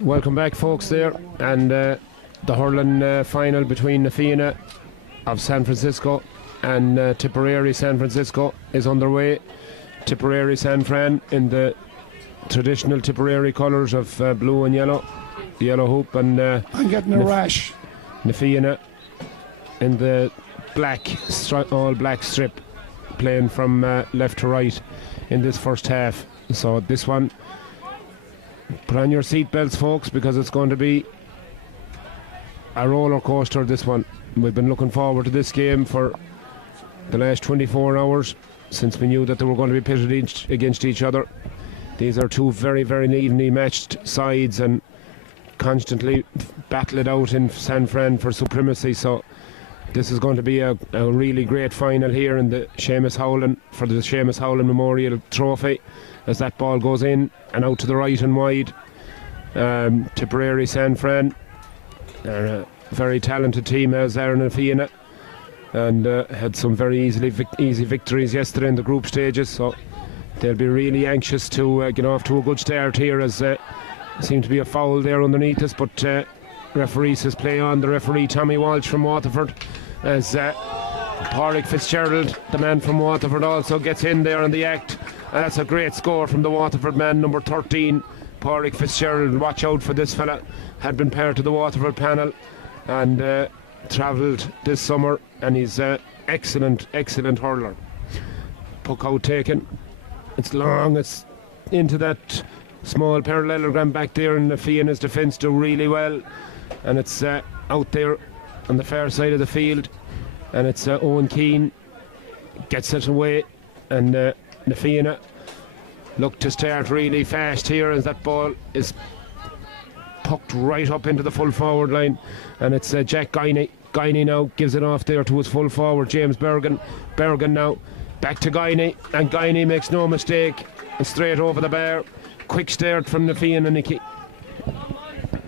Welcome back, folks, there. And the hurling final between the Fianna of San Francisco and Tipperary San Francisco is underway. Tipperary San Fran in the traditional Tipperary colours of blue and yellow, the yellow hoop, and I'm getting a rash. The Fianna in the all black strip, playing from left to right in this first half. So this one, put on your seatbelts, folks, because it's going to be a roller coaster, this one. We've been looking forward to this game for the last 24 hours since we knew that they were going to be pitted against each other. These are two very, very evenly matched sides and constantly battle it out in San Fran for supremacy. So this is going to be a really great final here in the Seamus Howland, for the Seamus Howland Memorial Trophy, as that ball goes in and out to the right and wide. Tipperary San Fran, they're a very talented team, as Aaron and Fianna, and had some very easy victories yesterday in the group stages, so they'll be really anxious to get off to a good start here, as seemed to be a foul there underneath us, but referee says play on. The referee, Tommy Walsh from Waterford, as Pádraig Fitzgerald, the man from Waterford, also gets in there on the act, and that's a great score from the Waterford man, number 13, Pádraig Fitzgerald. Watch out for this fella, had been part of the Waterford panel and travelled this summer, and he's excellent hurler. Puck out taken, it's long, it's into that small parallelogram back there, and the Fianna's defence do really well, and it's out there on the far side of the field, and it's Owen Keane gets it away, and the Fianna look to start really fast here, as that ball is pucked right up into the full forward line, and it's Jack Guiney now gives it off there to his full forward, James Bergen now back to Guiney, and Guiney makes no mistake, and straight over the bar. Quick start from the Fianna, Nicky.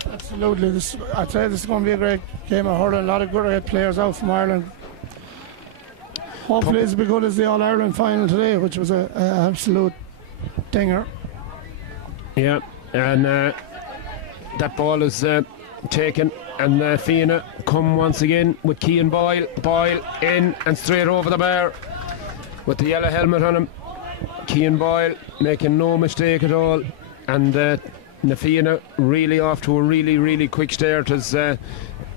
Absolutely. I'd say this is going to be a great game of hurling. A lot of great players out from Ireland. Hopefully it's as good as the All-Ireland final today, which was an absolute dinger. Yeah, and that ball is taken, and Fianna come once again with Cian Boyle in and straight over the bar with the yellow helmet on him. Cian Boyle making no mistake at all, and the Fianna really off to a really quick start, as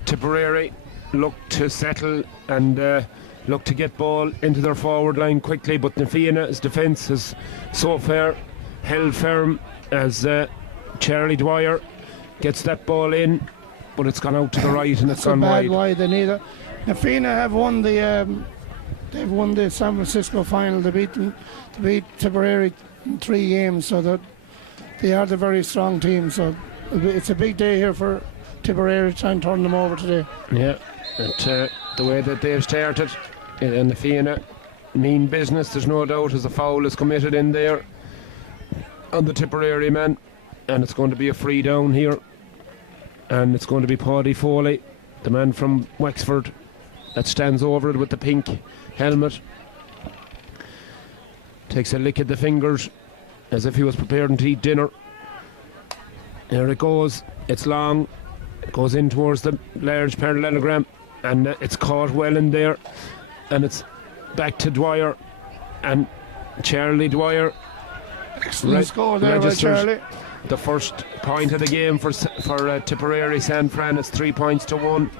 Tipperary look to settle and look to get ball into their forward line quickly, but the Fianna's defence has so far held firm, as Charlie Dwyer gets that ball in, but it's gone out to the right and it's gone wide. They need it. The Fianna have won they've won the San Francisco final. They beat Tipperary in 3 games, so that they are the very strong team. So it's a big day here for Tipperary, trying to turn them over today. Yeah, the way that they've started, and the Fianna mean business, there's no doubt, as a foul is committed in there on the Tipperary man, and it's going to be a free down here, and it's going to be Paddy Foley, the man from Wexford, that stands over it with the pink helmet, takes a lick at the fingers as if he was preparing to eat dinner. There it goes, it's long, it goes in towards the large parallelogram, and it's caught well in there, and it's back to Dwyer, and Charlie Dwyer excellent score there by Charlie. The first point of the game for Tipperary San Fran. It's 3 points to 1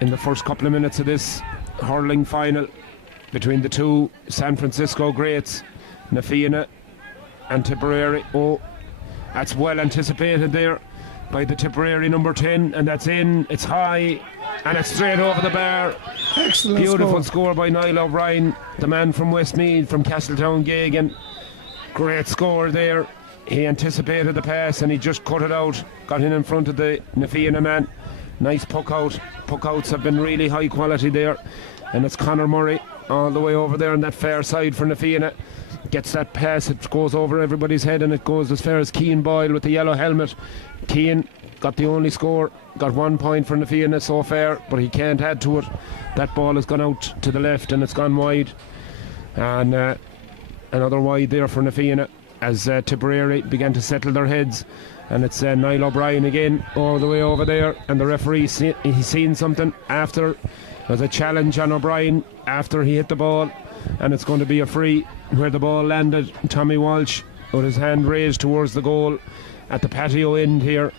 in the first couple of minutes of this hurling final between the two San Francisco greats, the Fianna and Tipperary. Oh, that's well anticipated there by the Tipperary number 10, and that's in, it's high, and it's straight over the bar. Excellent Beautiful score by Niall O'Brien, the man from Westmeath, from Castletown Gagan. Great score there. He anticipated the pass and he just cut it out, got in front of the Fianna man. Nice puck out. Puck outs have been really high quality there, and it's Conor Murray all the way over there on that far side for Fianna. Gets that pass, it goes over everybody's head, and it goes as far as Cian Boyle with the yellow helmet. Cian got the only score, got 1 point for Fianna so far, but he can't add to it. That ball has gone out to the left and it's gone wide, and another wide there for Fianna, as Tipperary began to settle their heads And it's Niall O'Brien again all the way over there, and the referee he's seen something after. There's a challenge on O'Brien after he hit the ball, and it's going to be a free where the ball landed. Tommy Walsh with his hand raised towards the goal at the patio end here,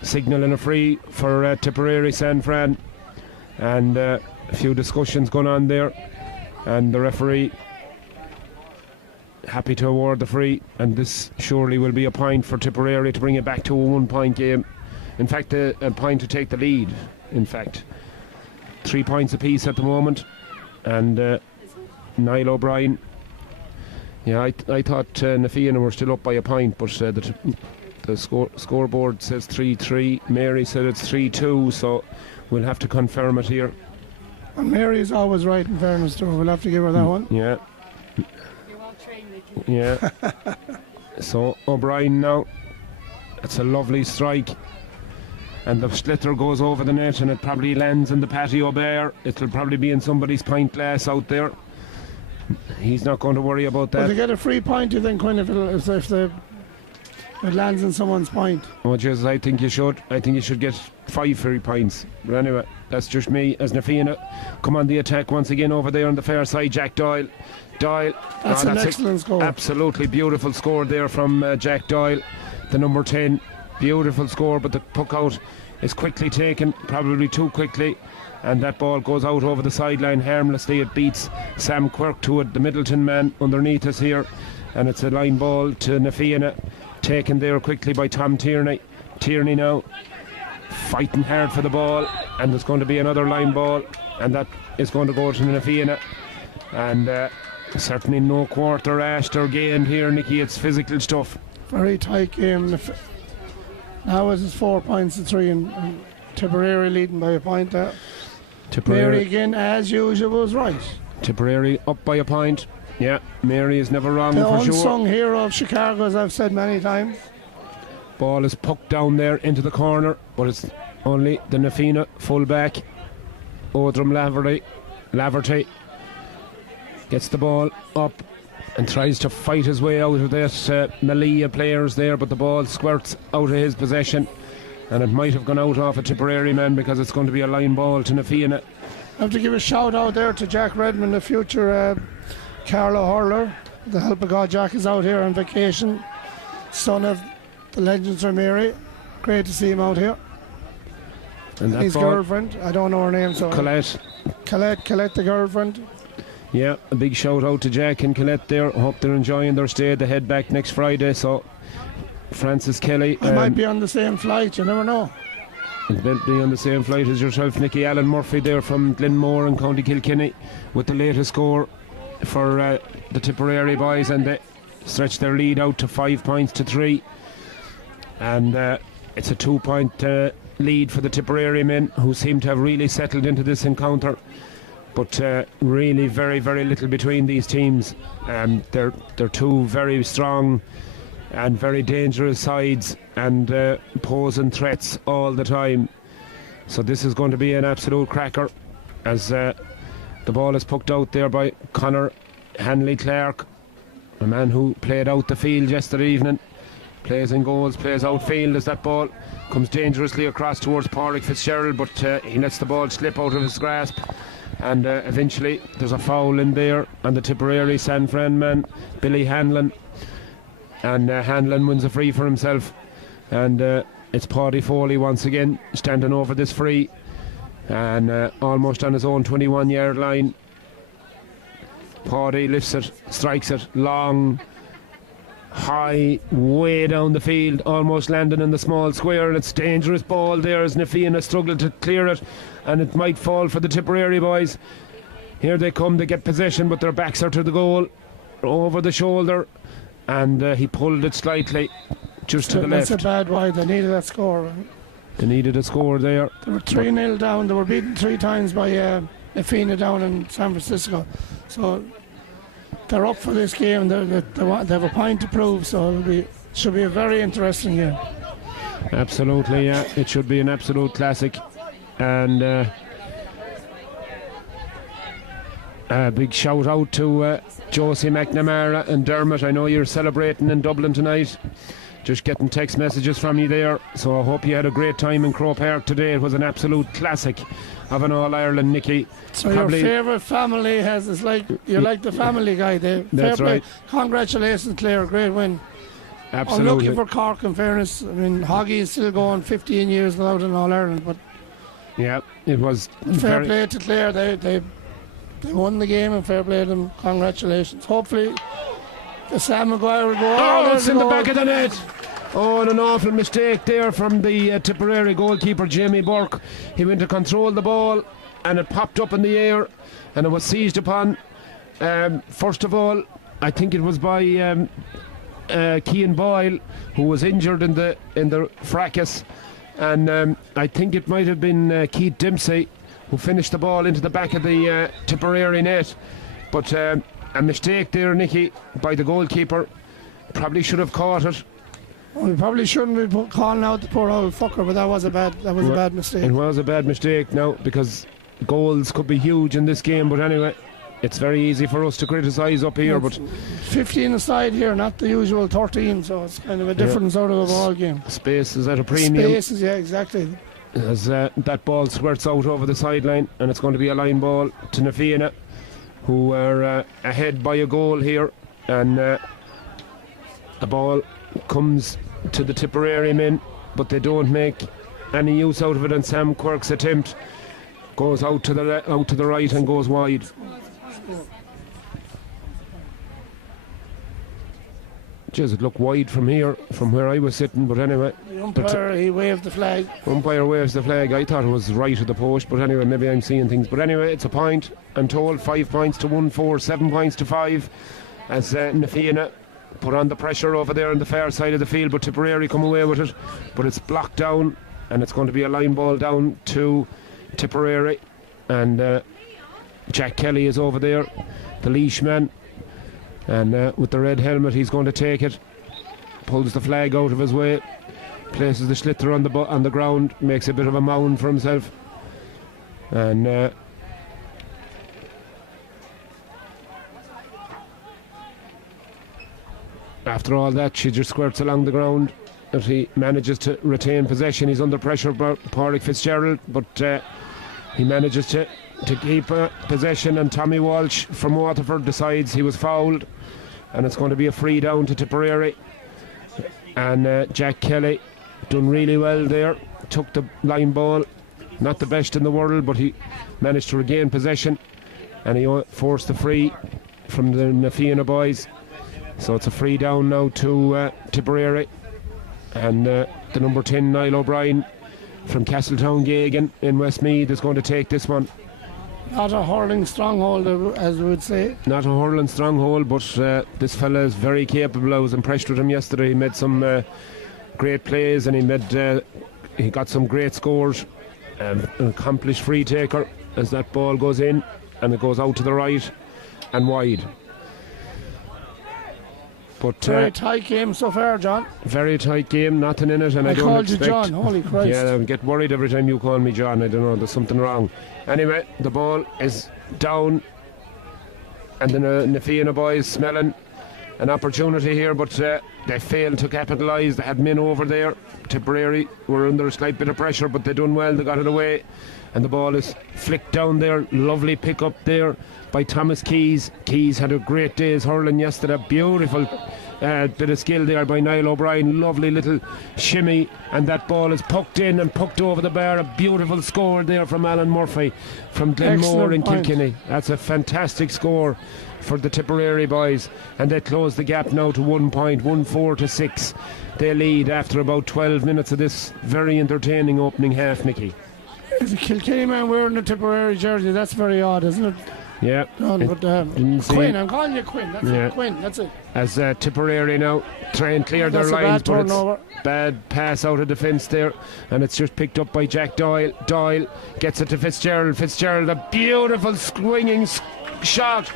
signalling a free for Tipperary San Fran. And a few discussions going on there, and the referee happy to award the free, and this surely will be a point for Tipperary to bring it back to a 1 point game. In fact, a point to take the lead. In fact, 3 points apiece at the moment. And Niall O'Brien, yeah, I thought Na Fianna were still up by a point, but the scoreboard says 3-3. Mary said it's 3-2, so we'll have to confirm it here. And Mary is always right, in fairness to her. We'll have to give her that one. Yeah. Yeah. So O'Brien now. It's a lovely strike, and the sliotar goes over the net, and it probably lands in the patio bar. It'll probably be in somebody's pint glass out there. He's not going to worry about that. Will they get a free point, you think, Quinn, if it lands in someone's point? Oh, Jesus, I think you should. I think you should get 5 free points. But anyway, that's just me. As Na Fianna come on the attack once again over there on the far side. Jack Doyle. That's an excellent score. Absolutely beautiful score there from Jack Doyle, the number 10. Beautiful score, but the puck out is quickly taken, probably too quickly, and that ball goes out over the sideline harmlessly. It beats Sam Quirk to it, the Middleton man underneath us here, and it's a line ball to Na Fianna, taken there quickly by Tom Tierney. Tierney now fighting hard for the ball, and there's going to be another line ball, and that is going to go to Na Fianna. And certainly no quarter ashed or gained here, Nicky. It's physical stuff. Very tight game. Now it's 4 points to 3, and Tipperary leading by a point there. Mary again, as usual, was right. Tipperary up by a point. Yeah, Mary is never wrong, the for sure. The unsung hero of Chicago, as I've said many times. Ball is pucked down there into the corner, but it's only the Na Fianna full-back, Odrum Laverty gets the ball up and tries to fight his way out of this melee of players there, but the ball squirts out of his possession, and it might have gone out off a Tipperary man, because it's going to be a line ball to Na Fianna. I have to give a shout out there to Jack Redmond, the future Carlow hurler. With the help of God, Jack is out here on vacation, son of the legends from Mary. Great to see him out here. And his girlfriend, I don't know her name, so Colette, the girlfriend. Yeah, a big shout out to Jack and Colette there. Hope they're enjoying their stay. They head back next Friday, so Francis Kelly. I might be on the same flight, you never know. They'll be on the same flight as yourself, Nicky. Alan Murphy there from Glenmore and County Kilkenny with the latest score for the Tipperary boys, and they stretch their lead out to 5 points to 3. And it's a 2 point lead for the Tipperary men, who seem to have really settled into this encounter. But really very, very little between these teams. They're two very strong and very dangerous sides, and posing threats all the time. So this is going to be an absolute cracker, as the ball is pucked out there by Conor Hanley Clark, a man who played out the field yesterday evening. Plays in goals, plays outfield as that ball comes dangerously across towards Pádraig Fitzgerald, but he lets the ball slip out of his grasp. And eventually there's a foul in there on the Tipperary San Fran man, Billy Hanlon. And Hanlon wins a free for himself. And it's Paddy Foley once again standing over this free. And almost on his own 21-yard line. Paddy lifts it, strikes it long, high, way down the field, almost landing in the small square, and it's dangerous ball there as Na Fianna struggled to clear it, and it might fall for the Tipperary boys. Here they come, they get possession, but their backs are to the goal, over the shoulder, and he pulled it slightly just to the left. That's a bad wide. They needed that score. Right? They needed a score there. They were 3-0 down. They were beaten 3 times by Na Fianna down in San Francisco, so they're up for this game. They have a point to prove, so should be a very interesting game. Absolutely, yeah. It should be an absolute classic. And a big shout out to Josie McNamara and Dermot. I know you're celebrating in Dublin tonight. Just getting text messages from you there. So I hope you had a great time in Croke Park today. It was an absolute classic of an All-Ireland, Nicky. So your favourite family is like, you're like the family guy there. That's right. Congratulations, Claire, great win. Absolutely. I'm looking for Cork, in fairness. I mean, Hoggy is still going 15 years without an All-Ireland, but yeah, it was fair play to Claire. They won the game, and fair play to them. Congratulations. Hopefully the Sam Maguire will go. Oh, it's in the back of the net. Oh, and an awful mistake there from the Tipperary goalkeeper, Jamie Burke. He went to control the ball and it popped up in the air and it was seized upon. First of all, I think it was by Cian Boyle, who was injured in the fracas. And I think it might have been Keith Dempsey who finished the ball into the back of the Tipperary net. But a mistake there, Nicky, by the goalkeeper. Probably should have caught it. Well, we probably shouldn't be calling out the poor old fucker, but that was a bad mistake. It was a bad mistake now, because goals could be huge in this game. But anyway, it's very easy for us to criticise up here. But 15 aside here, not the usual 13, so it's kind of a different sort of a ball game. Space is at a premium. Spaces, yeah, exactly. As that ball squirts out over the sideline, and it's going to be a line ball to Na Fianna, who are ahead by a goal here, and the ball comes to the Tipperary men, but they don't make any use out of it, and Sam Quirk's attempt goes out to the right and goes wide. Jeez, it looked wide from here, from where I was sitting, but anyway. The umpire, he waved the flag. Umpire waves the flag. I thought it was right of the post, but anyway, maybe I'm seeing things. But anyway, it's a point, I'm told. 5 points to 1-4, 7 points to 5, as Na Fianna put on the pressure over there on the far side of the field, but Tipperary come away with it. But it's blocked down, and it's going to be a line ball down to Tipperary. And Jack Kelly is over there, the leash man. And with the red helmet, he's going to take it. Pulls the flag out of his way. Places the sliotar on the ground. Makes a bit of a mound for himself. And after all that, she just squirts along the ground. If he manages to retain possession, he's under pressure by Pádraig Fitzgerald, but he manages to keep possession, and Tommy Walsh from Waterford decides he was fouled, and it's going to be a free down to Tipperary. And Jack Kelly done really well there, took the line ball, not the best in the world, but he managed to regain possession, and he forced the free from the Na Fianna boys. So it's a free down now to Tipperary, and the number 10 Niall O'Brien from Castletown Gagan in Westmeath is going to take this one. Not a hurling stronghold, as we would say. Not a hurling stronghold, but this fella is very capable. I was impressed with him yesterday. He made some great plays, and he got some great scores. An accomplished free taker as that ball goes in, and it goes out to the right and wide. But very tight game so far, John. Very tight game, nothing in it, and I don't called expect you John, holy Christ. Yeah, I get worried every time you call me John. I don't know, there's something wrong. Anyway, the ball is down, and the Na Fianna boys smelling an opportunity here, but they failed to capitalise. They had men over there. Tipperary were under a slight bit of pressure, but they done well. They got it away, and the ball is flicked down there. Lovely pick up there by Thomas Keys. Keys had a great day's hurling yesterday. Beautiful bit of skill there by Niall O'Brien. Lovely little shimmy, and that ball is poked in and poked over the bar. A beautiful score there from Alan Murphy from Glenmore in Kilkenny. That's a fantastic score for the Tipperary boys, and they close the gap now to 1 point, 1-4 to 6. They lead after about 12 minutes of this very entertaining opening half, Nicky. If a Kilkenny man wearing a Tipperary jersey, that's very odd, isn't it? Yeah. Quinn, I'm calling you Quinn. That's it, Quinn, that's it. As Tipperary now try and clear their lines, but it's bad pass out of defence there, and it's just picked up by Jack Doyle. Doyle gets it to Fitzgerald. Fitzgerald, a beautiful swinging shot,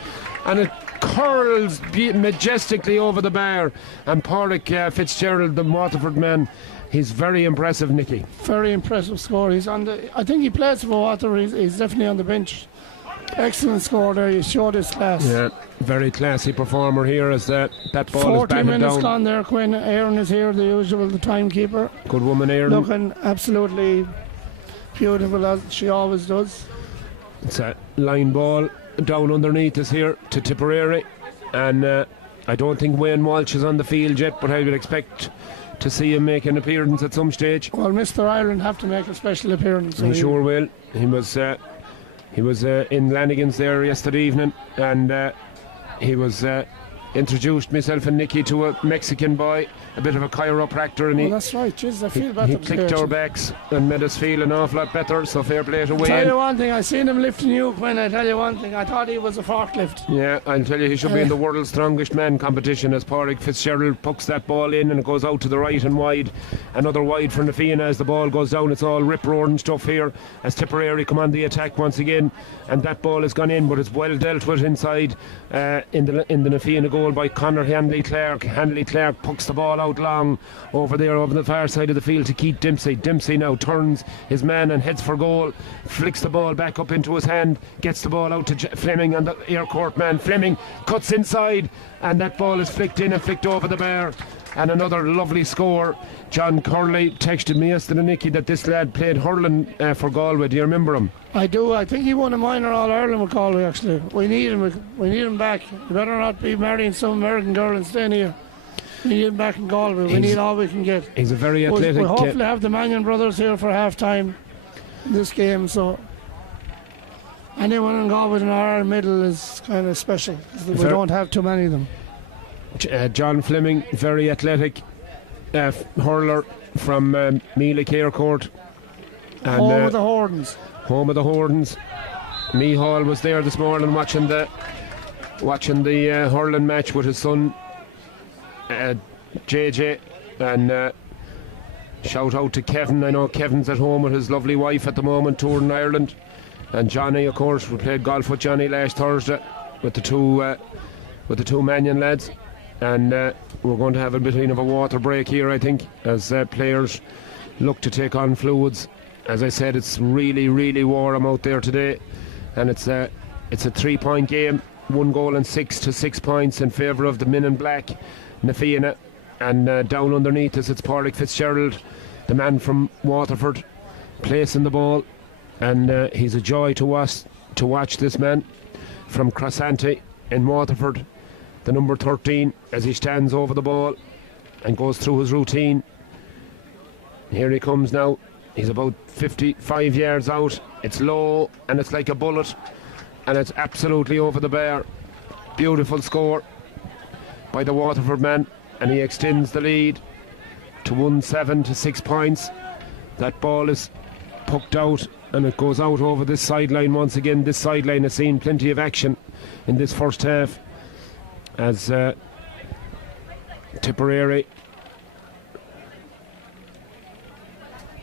and it curls majestically over the bar. And Pádraig Fitzgerald, the Waterford man, he's very impressive, Nicky. Very impressive score. He's on I think he plays for Waterford. He's definitely on the bench. Excellent score there. You showed his class. Yeah, very classy performer here as that ball is 40 batted minutes down. gone there, Quinn. Aaron is here, the usual, the timekeeper. Good woman, Aaron. Looking absolutely beautiful as she always does. It's a line ball down underneath us here to Tipperary, and I don't think Wayne Walsh is on the field yet, but I would expect to see him make an appearance at some stage. Well, Mr. Ireland have to make a special appearance. He sure will. He was in Lanigan's there yesterday evening, and he was introduced myself and Nicky to a Mexican boy, a bit of a chiropractor, and Oh, that's right. Jeez, I feel better. he clicked our backs and made us feel an awful lot better, so fair play to Tell Wayne. you one thing, I seen him lifting you, Quinn. I tell you one thing, I thought he was a forklift. Yeah, I'll tell you, he should be in the world's strongest man competition as Pádraig Fitzgerald pucks that ball in and it goes out to the right and wide. Another wide for Nafina as the ball goes down. It's all rip-roaring stuff here as Tipperary come on the attack once again, and that ball has gone in, but it's well dealt with inside in the Nafina goal by Conor Hanley Clark. Hanley Clark pucks the ball out long over there over the far side of the field to Keith Dempsey. Dempsey now turns his man and heads for goal, flicks the ball back up into his hand, gets the ball out to Fleming, and the air court man Fleming cuts inside, and that ball is flicked in and flicked over the bar. And another lovely score. John Curley texted me yesterday, Nicky, that this lad played hurling for Galway. Do you remember him? I do. I think he won a minor All-Ireland with Galway, actually. We need him. We need him back. You better not be marrying some American girl and staying here. We need him back in Galway. We need all we can get. He's a very athletic We'll hopefully have the Mannion brothers here for half-time in this game, so anyone in Galway in our middle is kind of special. We don't have too many of them. John Fleming, very athletic hurler from Mealy Carecourt. Home of the Hordens. Home of the Hordens. Mihal was there this morning watching the hurling match with his son JJ, and shout out to Kevin. I know Kevin's at home with his lovely wife at the moment, touring Ireland, and Johnny, of course. We played golf with Johnny last Thursday with the two Mannion lads. And we're going to have a bit of a water break here, I think, as players look to take on fluids. As I said, it's really, really warm out there today, and it's a 3-point game, 1 goal and 6 points in favour of the Men in Black, Nafina, and down underneath us it's Pádraig Fitzgerald, the man from Waterford, placing the ball, and he's a joy to watch this man from Crossanty in Waterford. The number 13, as he stands over the ball and goes through his routine. Here he comes now. He's about 55 yards out. It's low and it's like a bullet, and it's absolutely over the bar. Beautiful score by the Waterford man, and he extends the lead to 1-7 to 6 points. That ball is poked out and it goes out over this sideline once again. This sideline has seen plenty of action in this first half, as Tipperary,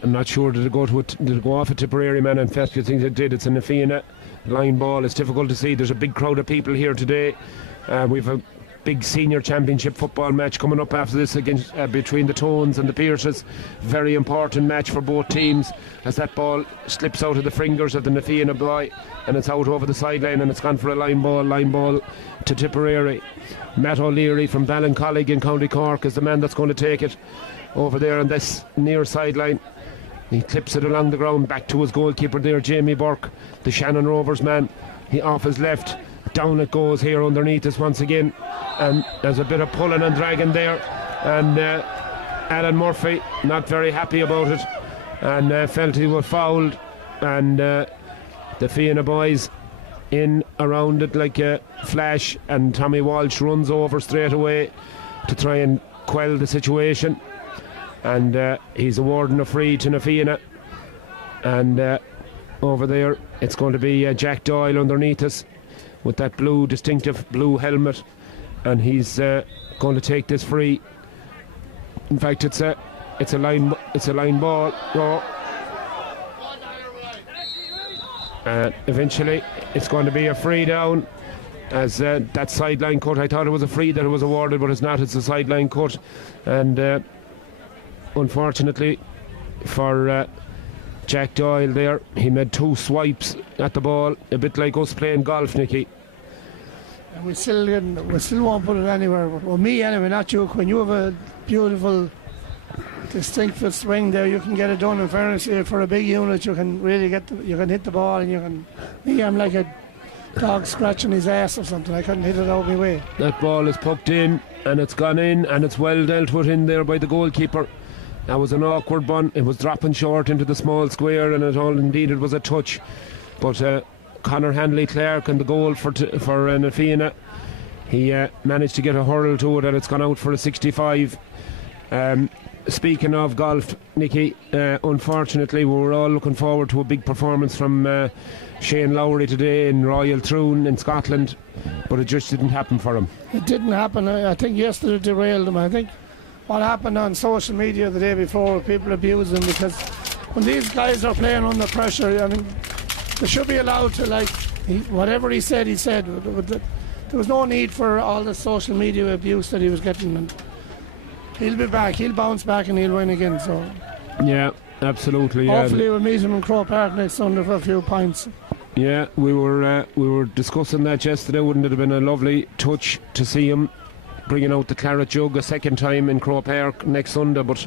I'm not sure, did it go off a Tipperary man? In fact, I think it did. It's a Nafina line ball. It's difficult to see. There's a big crowd of people here today. We've a big senior championship football match coming up after this against between the Tones and the Pierces. Very important match for both teams, as that ball slips out of the fingers of the Nafina boy and it's out over the sideline, and it's gone for a line ball to Tipperary. Matt O'Leary from Ballincollig in County Cork is the man that's going to take it over there on this near sideline. He clips it along the ground back to his goalkeeper there, Jamie Burke, the Shannon Rovers man. He off his left, down it goes here underneath us once again, and there's a bit of pulling and dragging there, and Alan Murphy not very happy about it, and felt he was fouled, and the Fianna boys in around it like a flash, and Tommy Walsh runs over straight away to try and quell the situation, and he's awarding a free to Nafina, and over there it's going to be Jack Doyle underneath us with that distinctive blue helmet, and he's going to take this free. In fact, it's a line ball. Eventually it's going to be a free down, as that sideline cut, I thought it was a free that it was awarded, but it's not. It's a sideline cut, and unfortunately for Jack Doyle there, he made 2 swipes at the ball, a bit like us playing golf, Nicky. And we still won't put it anywhere. Well, me anyway, not you. When you have a beautiful, distinctive swing there, you can get it done. In fairness, for a big unit, you can really you can hit the ball, and you can. Me, I'm like a dog scratching his ass or something. I couldn't hit it out of my way. That ball is poked in, and it's gone in, and it's well dealt with in there by the goalkeeper. That was an awkward one. It was dropping short into the small square, and it all indeed it was a touch. But Conor Hanley-Clark and the goal for Na Fianna, he managed to get a hurl to it, and it's gone out for a 65. Speaking of golf, Nicky, unfortunately we were all looking forward to a big performance from Shane Lowry today in Royal Troon in Scotland, but it just didn't happen for him. It didn't happen. I think yesterday derailed him. I think what happened on social media the day before, people abused him, because when these guys are playing under pressure, I mean, they should be allowed to, whatever he said, he said. There was no need for all the social media abuse that he was getting. And he'll be back, he'll bounce back, and he'll win again. So yeah, absolutely. Hopefully we'll meet him in Croke Park next Sunday for a few pints. Yeah, we were discussing that yesterday. Wouldn't it have been a lovely touch to see him bringing out the claret jug a second time in Croke Park next Sunday, but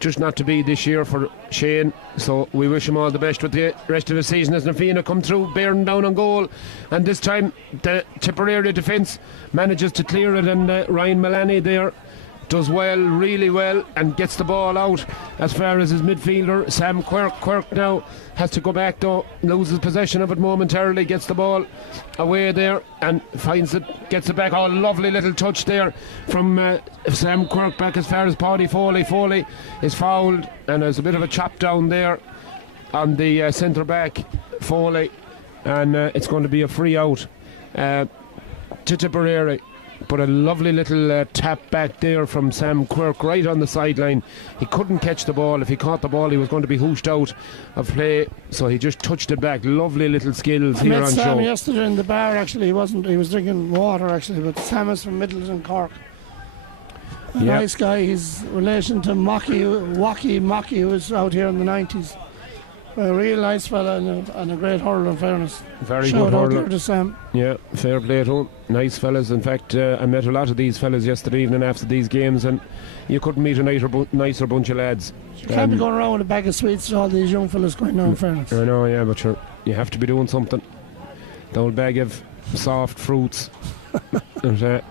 just not to be this year for Shane. So we wish him all the best with the rest of the season as Na Fianna come through, bearing down on goal, and this time the Tipperary defence manages to clear it, and Ryan Mullaney there does well, really well, and gets the ball out as far as his midfielder Sam Quirk. Quirk now has to go back though, loses possession of it momentarily, gets the ball away there and finds it, gets it back. Oh, lovely little touch there from Sam Quirk back as far as Paddy Foley. Foley is fouled, and there's a bit of a chop down there on the centre back Foley, and it's going to be a free out to Tipperary. But a lovely little tap back there from Sam Quirk right on the sideline. He couldn't catch the ball. If he caught the ball, he was going to be hooshed out of play, so he just touched it back. Lovely little skills here on show. I met Sam yesterday in the bar. Actually, he was drinking water actually, but Sam is from Middleton, Cork. Nice guy. He's relation to Wacky, who was out here in the 90s. A real nice fella and a great hurler, in fairness. Very Shout good out hurler. there to Sam. Yeah, fair play to him. Nice fellas. In fact, I met a lot of these fellas yesterday evening after these games, and you couldn't meet a nicer bunch of lads. You can't be going around with a bag of sweets to all these young fellas going now, in fairness. I know, yeah, but sure, you have to be doing something. The old bag of soft fruits. And,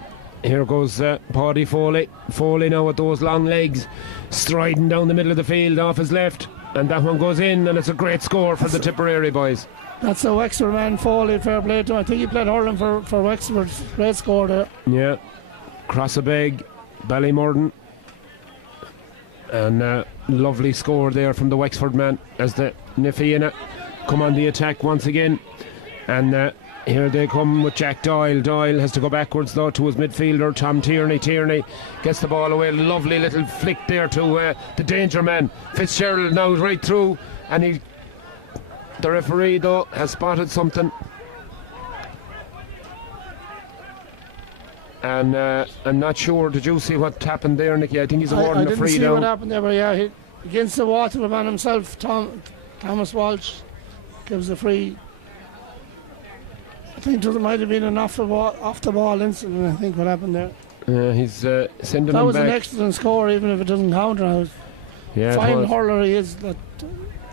here goes Paddy Foley. Foley now with those long legs, striding down the middle of the field off his left. And that one goes in, and it's a great score for the Tipperary boys. That's a Wexford man, Foley, fair play to him. I think he played hurling for Wexford. Great score there. Yeah. Crossabeg, Ballymurden. And lovely score there from the Wexford man as the Na Fianna come on the attack once again. And here they come with Jack Doyle. Doyle has to go backwards though to his midfielder Tom Tierney. Tierney gets the ball away. Lovely little flick there to the danger man Fitzgerald now right through, and the referee though has spotted something, and I'm not sure. Did you see what happened there, Nicky? I think he's awarding a free down. I didn't see what happened there, but yeah, against the Waterloo man himself, Thomas Walsh gives a free. I think there might have been an off the ball incident. I think what happened there. He's sending him back. That was an excellent score, even if it doesn't count now. Yeah, fine hurler he is. That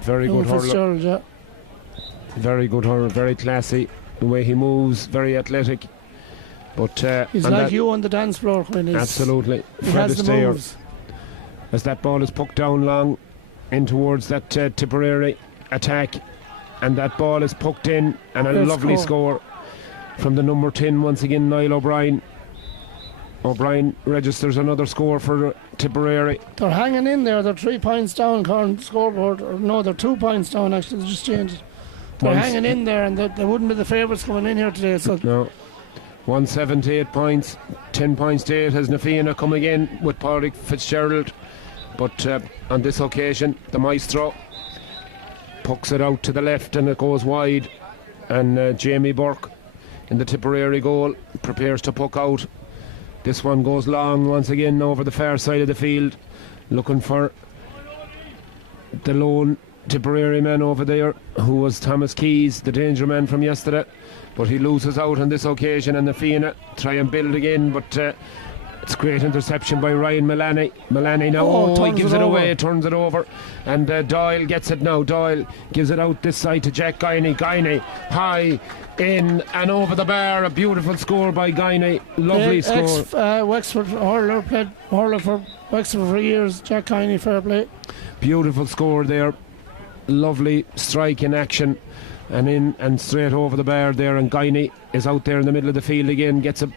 very good hurler. Yeah. Very good hurler, very classy. The way he moves, very athletic. But he's like you on the dance floor when he's absolutely. He has the moves. As that ball is poked down long in towards that Tipperary attack, and that ball is poked in, and a lovely score from the number 10 once again, Niall O'Brien. O'Brien registers another score for Tipperary. They're hanging in there. They're 3 points down current scoreboard. Or no, they're 2 points down actually. They just changed. They're hanging in there, and they wouldn't be the favourites coming in here today. So no. 178 points, 10 points to 8 as Na Fianna come again with Pádraig Fitzgerald. But on this occasion, the maestro pucks it out to the left and it goes wide. And Jamie Burke in the Tipperary goal prepares to puck out. This one goes long once again over the far side of the field, looking for the lone Tipperary man over there, who was Thomas Keys, the danger man from yesterday, but he loses out on this occasion, and the Fianna try and build again, but it's great interception by Ryan Mullaney. Mullaney now, he gives it away, turns it over, and Doyle gets it now. Doyle gives it out this side to Jack Guiney. Guiney high in and over the bar. A beautiful score by Guiney. Lovely score. Wexford hurler, played hurler for Wexford for years. Jack Guiney, fair play. Beautiful score there. Lovely strike in action, and in and straight over the bar there. And Guiney is out there in the middle of the field again, gets a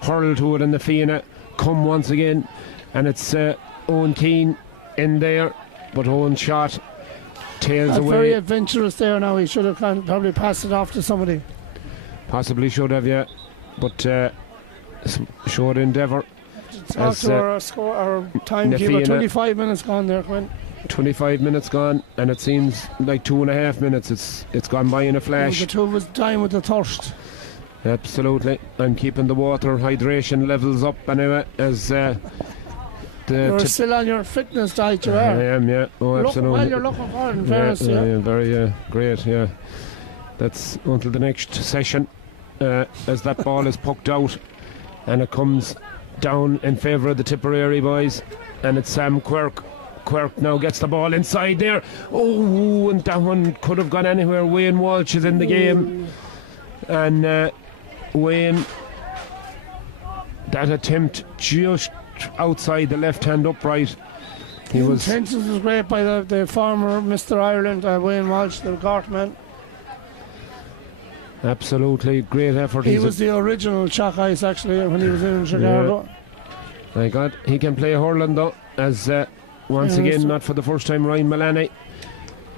hurl to it, and the Fianna come once again, and it's Owen Keane in there, but Owen shot tails away. Very adventurous there now. He should have probably passed it off to somebody. Possibly should have, yeah, but showed endeavour. Talk to our timekeeper. 25 minutes gone there, Quinn. 25 minutes gone, and it seems like 2.5 minutes. It's gone by in a flash. The two was dying with the thirst. Absolutely. I'm keeping the water hydration levels up anyway, as you're still on your fitness diet, you are. I am, yeah. Oh, absolutely. Well, you're looking for it in fairness, yeah. Very great, yeah. That's until the next session, as that ball is poked out, and it comes down in favour of the Tipperary boys, and it's Sam Quirk. Quirk now gets the ball inside there. Oh, and that one could have gone anywhere. Wayne Walsh is in the game, and Wayne, that attempt just outside the left hand upright. Intentions was great by the former Mr. Ireland, Wayne Walsh, the Gort man. Absolutely great effort. He was the original chalk ice actually when he was in Chicago. My God, he can play hurling though, as once again, not for the first time, Ryan Mullaney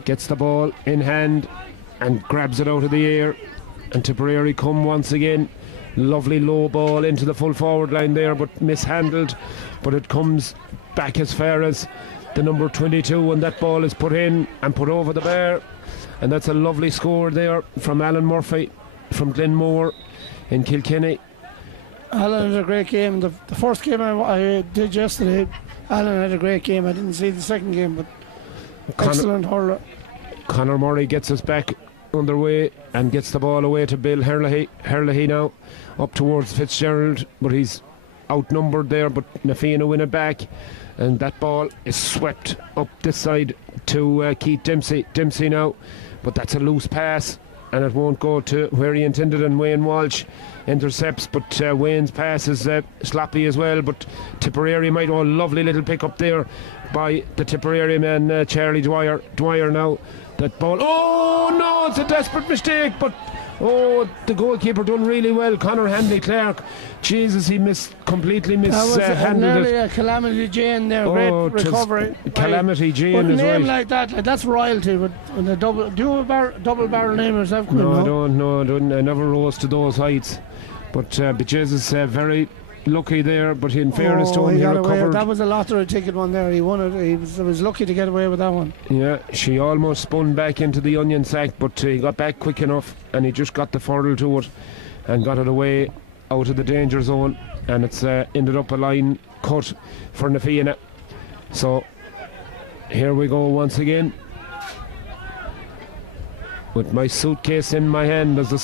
gets the ball in hand and grabs it out of the air, and Tipperary come once again. Lovely low ball into the full forward line there, but mishandled, but it comes back as far as the number 22, and that ball is put in and put over the bar, and that's a lovely score there from Alan Murphy from Glenmore in Kilkenny. Alan had a great game. The first game I did yesterday, Alan had a great game. I didn't see the second game, but excellent hurler. Conor Murray gets us back underway and gets the ball away to Bill Herlihy. Herlihy now up towards Fitzgerald, but he's outnumbered there, but na Fianna win it back, and that ball is swept up this side to Keith Dempsey. Dempsey now, but that's a loose pass, and it won't go to where he intended, and Wayne Walsh intercepts, but Wayne's pass is sloppy as well, but Tipperary might. Oh, lovely little pick up there by the Tipperary man, Charlie Dwyer. Dwyer now, that ball, oh no, it's a desperate mistake, but the goalkeeper done really well, Conor Hanley Clark. Jesus, he completely mishandled nearly a Calamity Jane there. Great recovery. Calamity Jane is right. But a name like that, that's royalty. But a double barrel name yourself? No, I don't. I never rose to those heights. But Jesus, very lucky there. But in fairness to him, he recovered. That was a lottery ticket one there. He won it. He was lucky to get away with that one. Yeah, she almost spun back into the onion sack, but he got back quick enough, and he just got the furl to it and got it away out of the danger zone, and it's ended up a line cut for na Fianna. So here we go once again, with my suitcase in my hand as the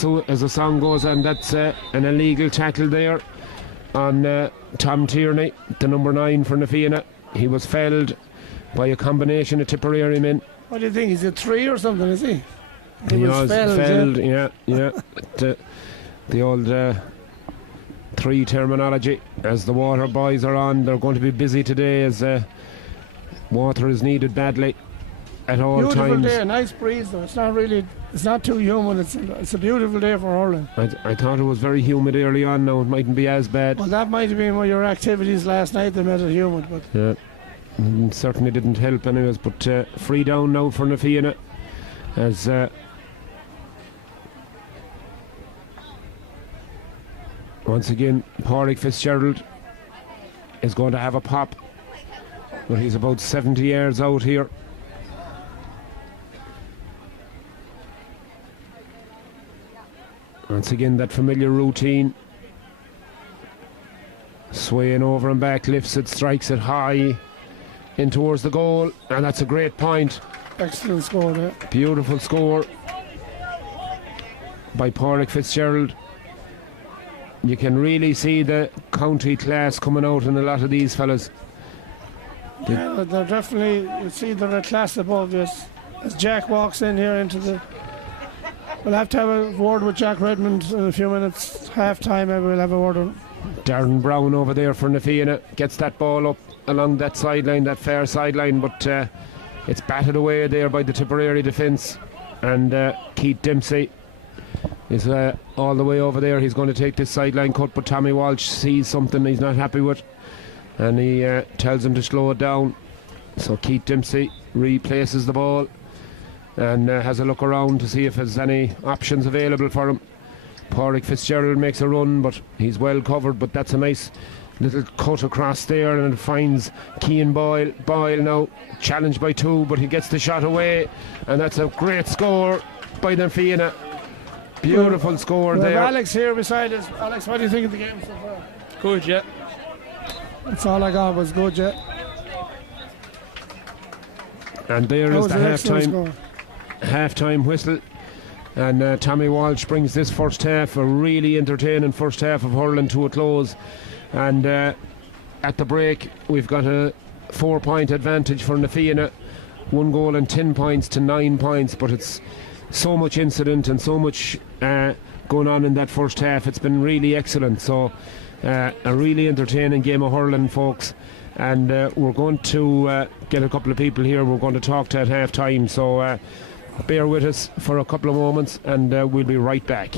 song goes, and that's an illegal tackle there on Tom Tierney, the number 9 for na Fianna. He was felled by a combination of Tipperary men. What do you think? Is it 3 or something, is he? He was felled, yeah. The old 3 terminology. As the water boys are on, they're going to be busy today, as water is needed badly at all beautiful times. Beautiful day, nice breeze though. It's not too humid. It's a beautiful day for hurling. I thought it was very humid early on. Now it mightn't be as bad. Well, that might have been one of your activities last night that made it humid, but yeah, certainly didn't help anyways. But free down now for na Fianna, as once again Pádraig Fitzgerald is going to have a pop, but he's about 70 yards out here. Once again, that familiar routine. Swaying over and back, lifts it, strikes it high in towards the goal, and that's a great point. Excellent score there. Beautiful score by Pádraig Fitzgerald. You can really see the county class coming out in a lot of these fellas. Yeah, they're definitely, you see they're a class above this. As Jack walks in here into the... We'll have to have a word with Jack Redmond in a few minutes. Half time, maybe we'll have a word with him. Darren Brown over there for Na Fianna gets that ball up along that sideline, that far sideline, but it's batted away there by the Tipperary defence. And Keith Dempsey is all the way over there. He's going to take this sideline cut, but Tommy Walsh sees something he's not happy with, and he tells him to slow it down. So Keith Dempsey replaces the ball and has a look around to see if there's any options available for him. Pádraig Fitzgerald makes a run, but he's well covered, but that's a nice little cut across there, and it finds Cian Boyle. Boyle now challenged by 2, but he gets the shot away, and that's a great score by Na Fianna. Beautiful score we there. have Alex here beside us. Alex, what do you think of the game so far? Good, yeah. That's all I got was good, yeah. And there That is was the an excellent half-time score. half-time whistle, and Tommy Walsh brings this first half, a really entertaining first half of hurling, to a close. And at the break we've got a 4-point advantage for Na Fianna, 1 goal and 10 points to 9 points, but it's so much incident and so much going on in that first half. It's been really excellent. So a really entertaining game of hurling, folks. And we're going to get a couple of people here we're going to talk to at half time, so bear with us for a couple of moments, and we'll be right back.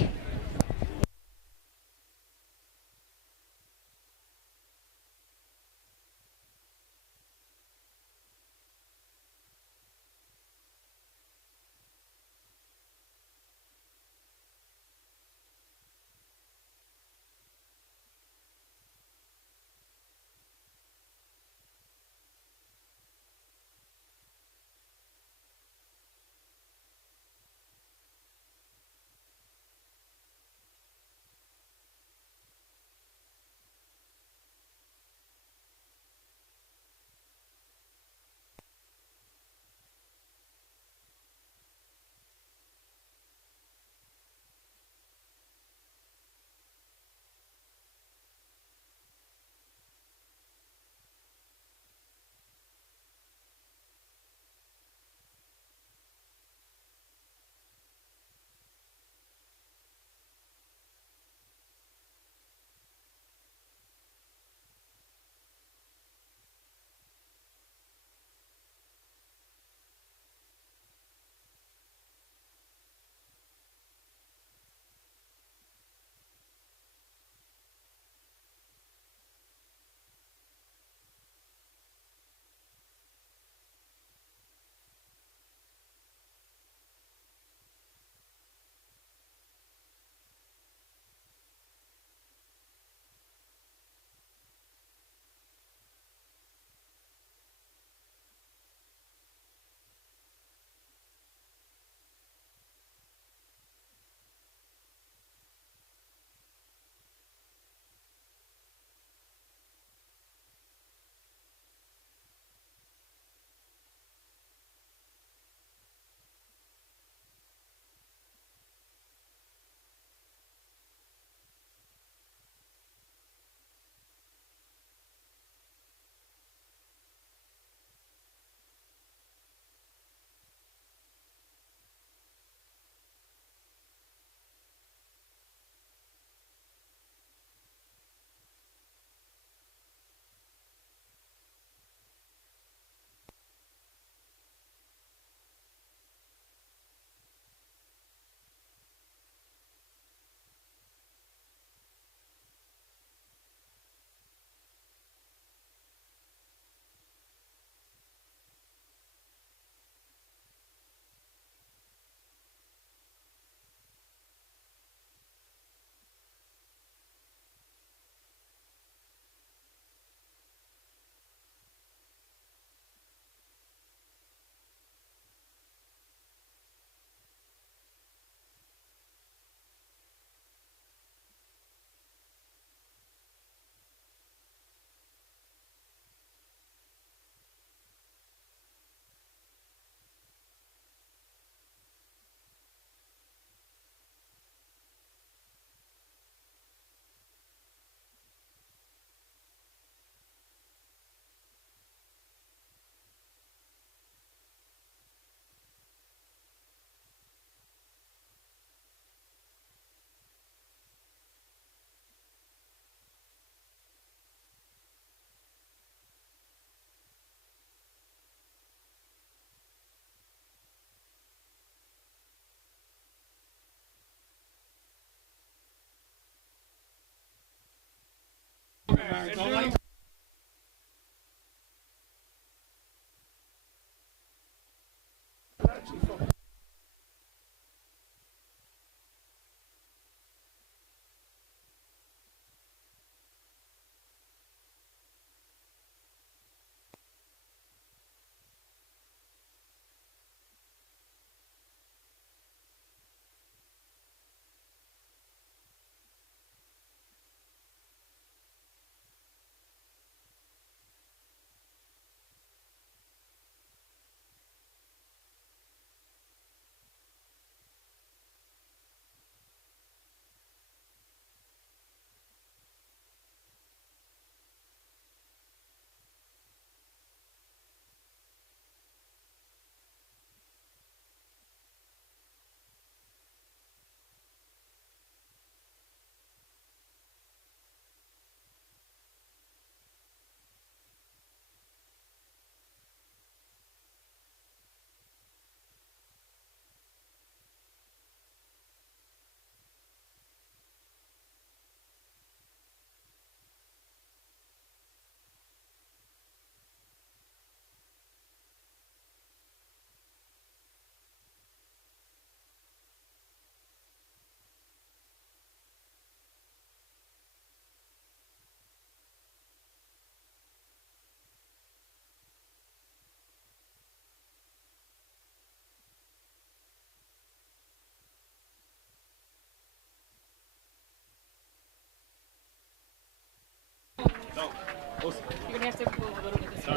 You're gonna have to move a little bit this way.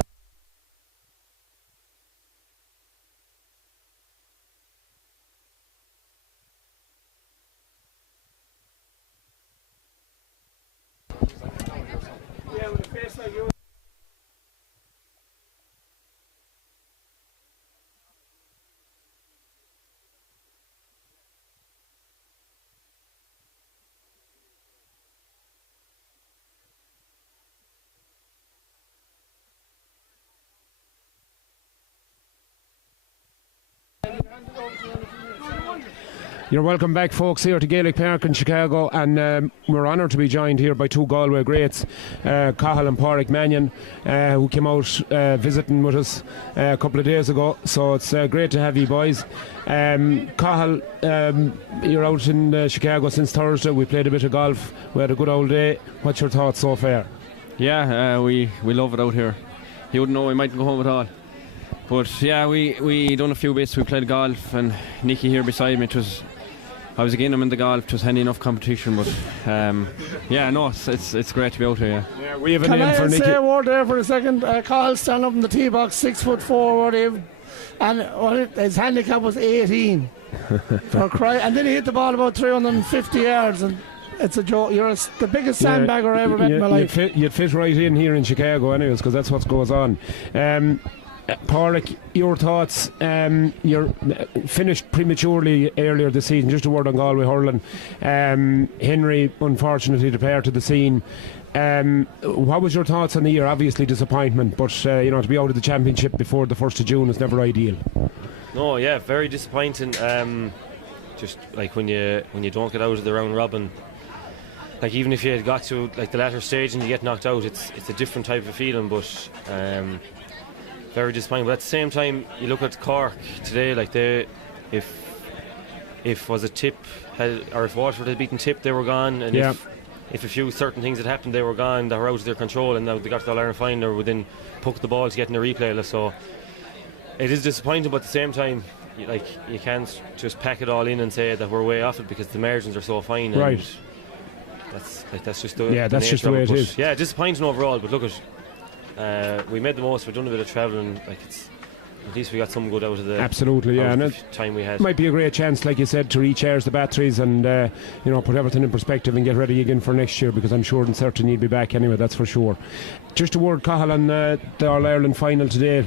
Yeah, with a face like yours. You're welcome back, folks, here to Gaelic Park in Chicago, and we're honoured to be joined here by two Galway greats, Cathal and Pádraig Mannion, who came out visiting with us a couple of days ago. So it's great to have you boys. Cathal, you're out in Chicago since Thursday. We played a bit of golf. We had a good old day. What's your thoughts so far? Yeah, we love it out here. You wouldn't know we mightn't go home at all. But yeah, we done a few bits. We played golf, and Nicky here beside me. I was again in the golf. It was handy enough competition, but yeah, no, it's great to be out here. Yeah, we have a Can name I for Nicky. say a word there for a second? Carl standing up in the tee box, 6'4", whatever, and his handicap was 18. For cry, and then he hit the ball about 350 yards, and it's a joke. You're the biggest sandbagger I ever met in my life. You'd fit right in here in Chicago, anyways, because that's what goes on. Pádraig, your thoughts? You're finished prematurely earlier this season. Just a word on Galway hurling. Henry, unfortunately, departed the scene. What was your thoughts on the year? Obviously disappointment, but to be out of the championship before the 1st of June is never ideal. No, yeah, very disappointing. Just like when you don't get out of the round robin, like even if you had got to like the latter stage and you get knocked out, it's a different type of feeling. But very disappointing. But at the same time, you look at Cork today, like if was a Tip or if Waterford had beaten Tip, they were gone, and if a few certain things had happened, they were gone. They were out of their control, and now they got to the All-Ireland final, or within puck the ball to get in the replay. So it is disappointing, but at the same time, you can't just pack it all in and say that we're way off it, because the margins are so fine. And right. That's just the way it is. Yeah, disappointing overall. But look at, we made the most. We've done a bit of travelling. At least we got some good out of the absolutely, yeah, and time we had. Might be a great chance, like you said, to recharge the batteries and put everything in perspective and get ready again for next year, because I'm sure and certain you'll be back anyway. That's for sure. Just a word, Cathal, on the All Ireland final today.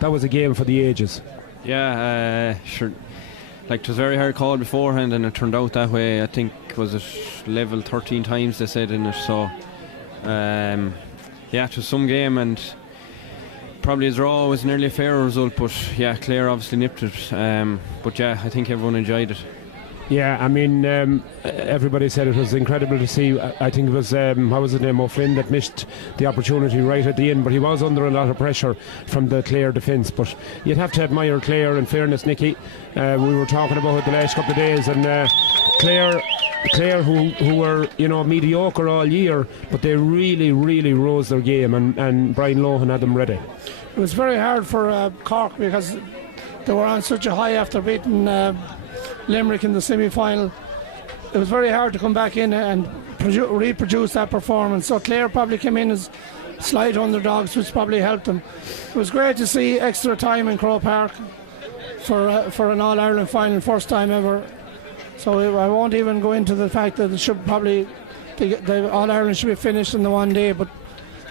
That was a game for the ages. Yeah, sure. Like, it was very hard call beforehand, and it turned out that way. I think was it level 13 times they said in it. So yeah, it was some game, and probably a draw was nearly a fair result, but yeah, Clare obviously nipped it. But yeah, I think everyone enjoyed it. Yeah, I mean, everybody said it was incredible to see. I think it was, how was his name, O'Flynn, that missed the opportunity right at the end, but he was under a lot of pressure from the Clare defence. But you'd have to admire Clare, in fairness, Nicky. We were talking about it the last couple of days, and Clare who were, mediocre all year, but they really, really rose their game, and Brian Lohan had them ready. It was very hard for Cork because they were on such a high after beating Limerick in the semi-final. It was very hard to come back in and reproduce that performance. So Clare probably came in as slight underdogs, which probably helped them. It was great to see extra time in Croke Park for an All-Ireland final, first time ever. So I won't even go into the fact that it should probably the All-Ireland should be finished in the one day, but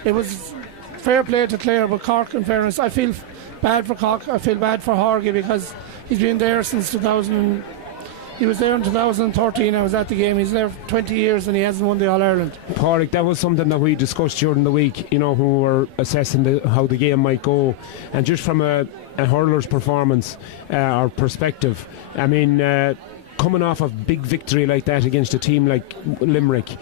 it was fair play to Clare. But Cork, in fairness, I feel bad for Cork. I feel bad for Horgy because he's been there since 2000. He was there in 2013. I was at the game. He's there for 20 years and he hasn't won the All-Ireland. Pádraig, that was something that we discussed during the week, who were assessing how the game might go. And just from a hurler's performance or perspective, I mean, coming off a big victory like that against a team like Limerick,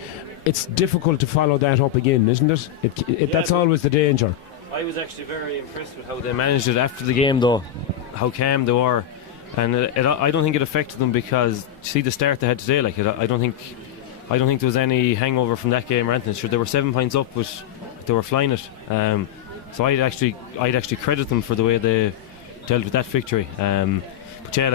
it's difficult to follow that up again, isn't it? That's always the danger. I was actually very impressed with how they managed it after the game, though, how calm they were. And I don't think it affected them because, see the start they had today, I don't think there was any hangover from that game or anything. Sure, they were 7 points up, but they were flying it. So I'd actually credit them for the way they dealt with that victory. But yeah,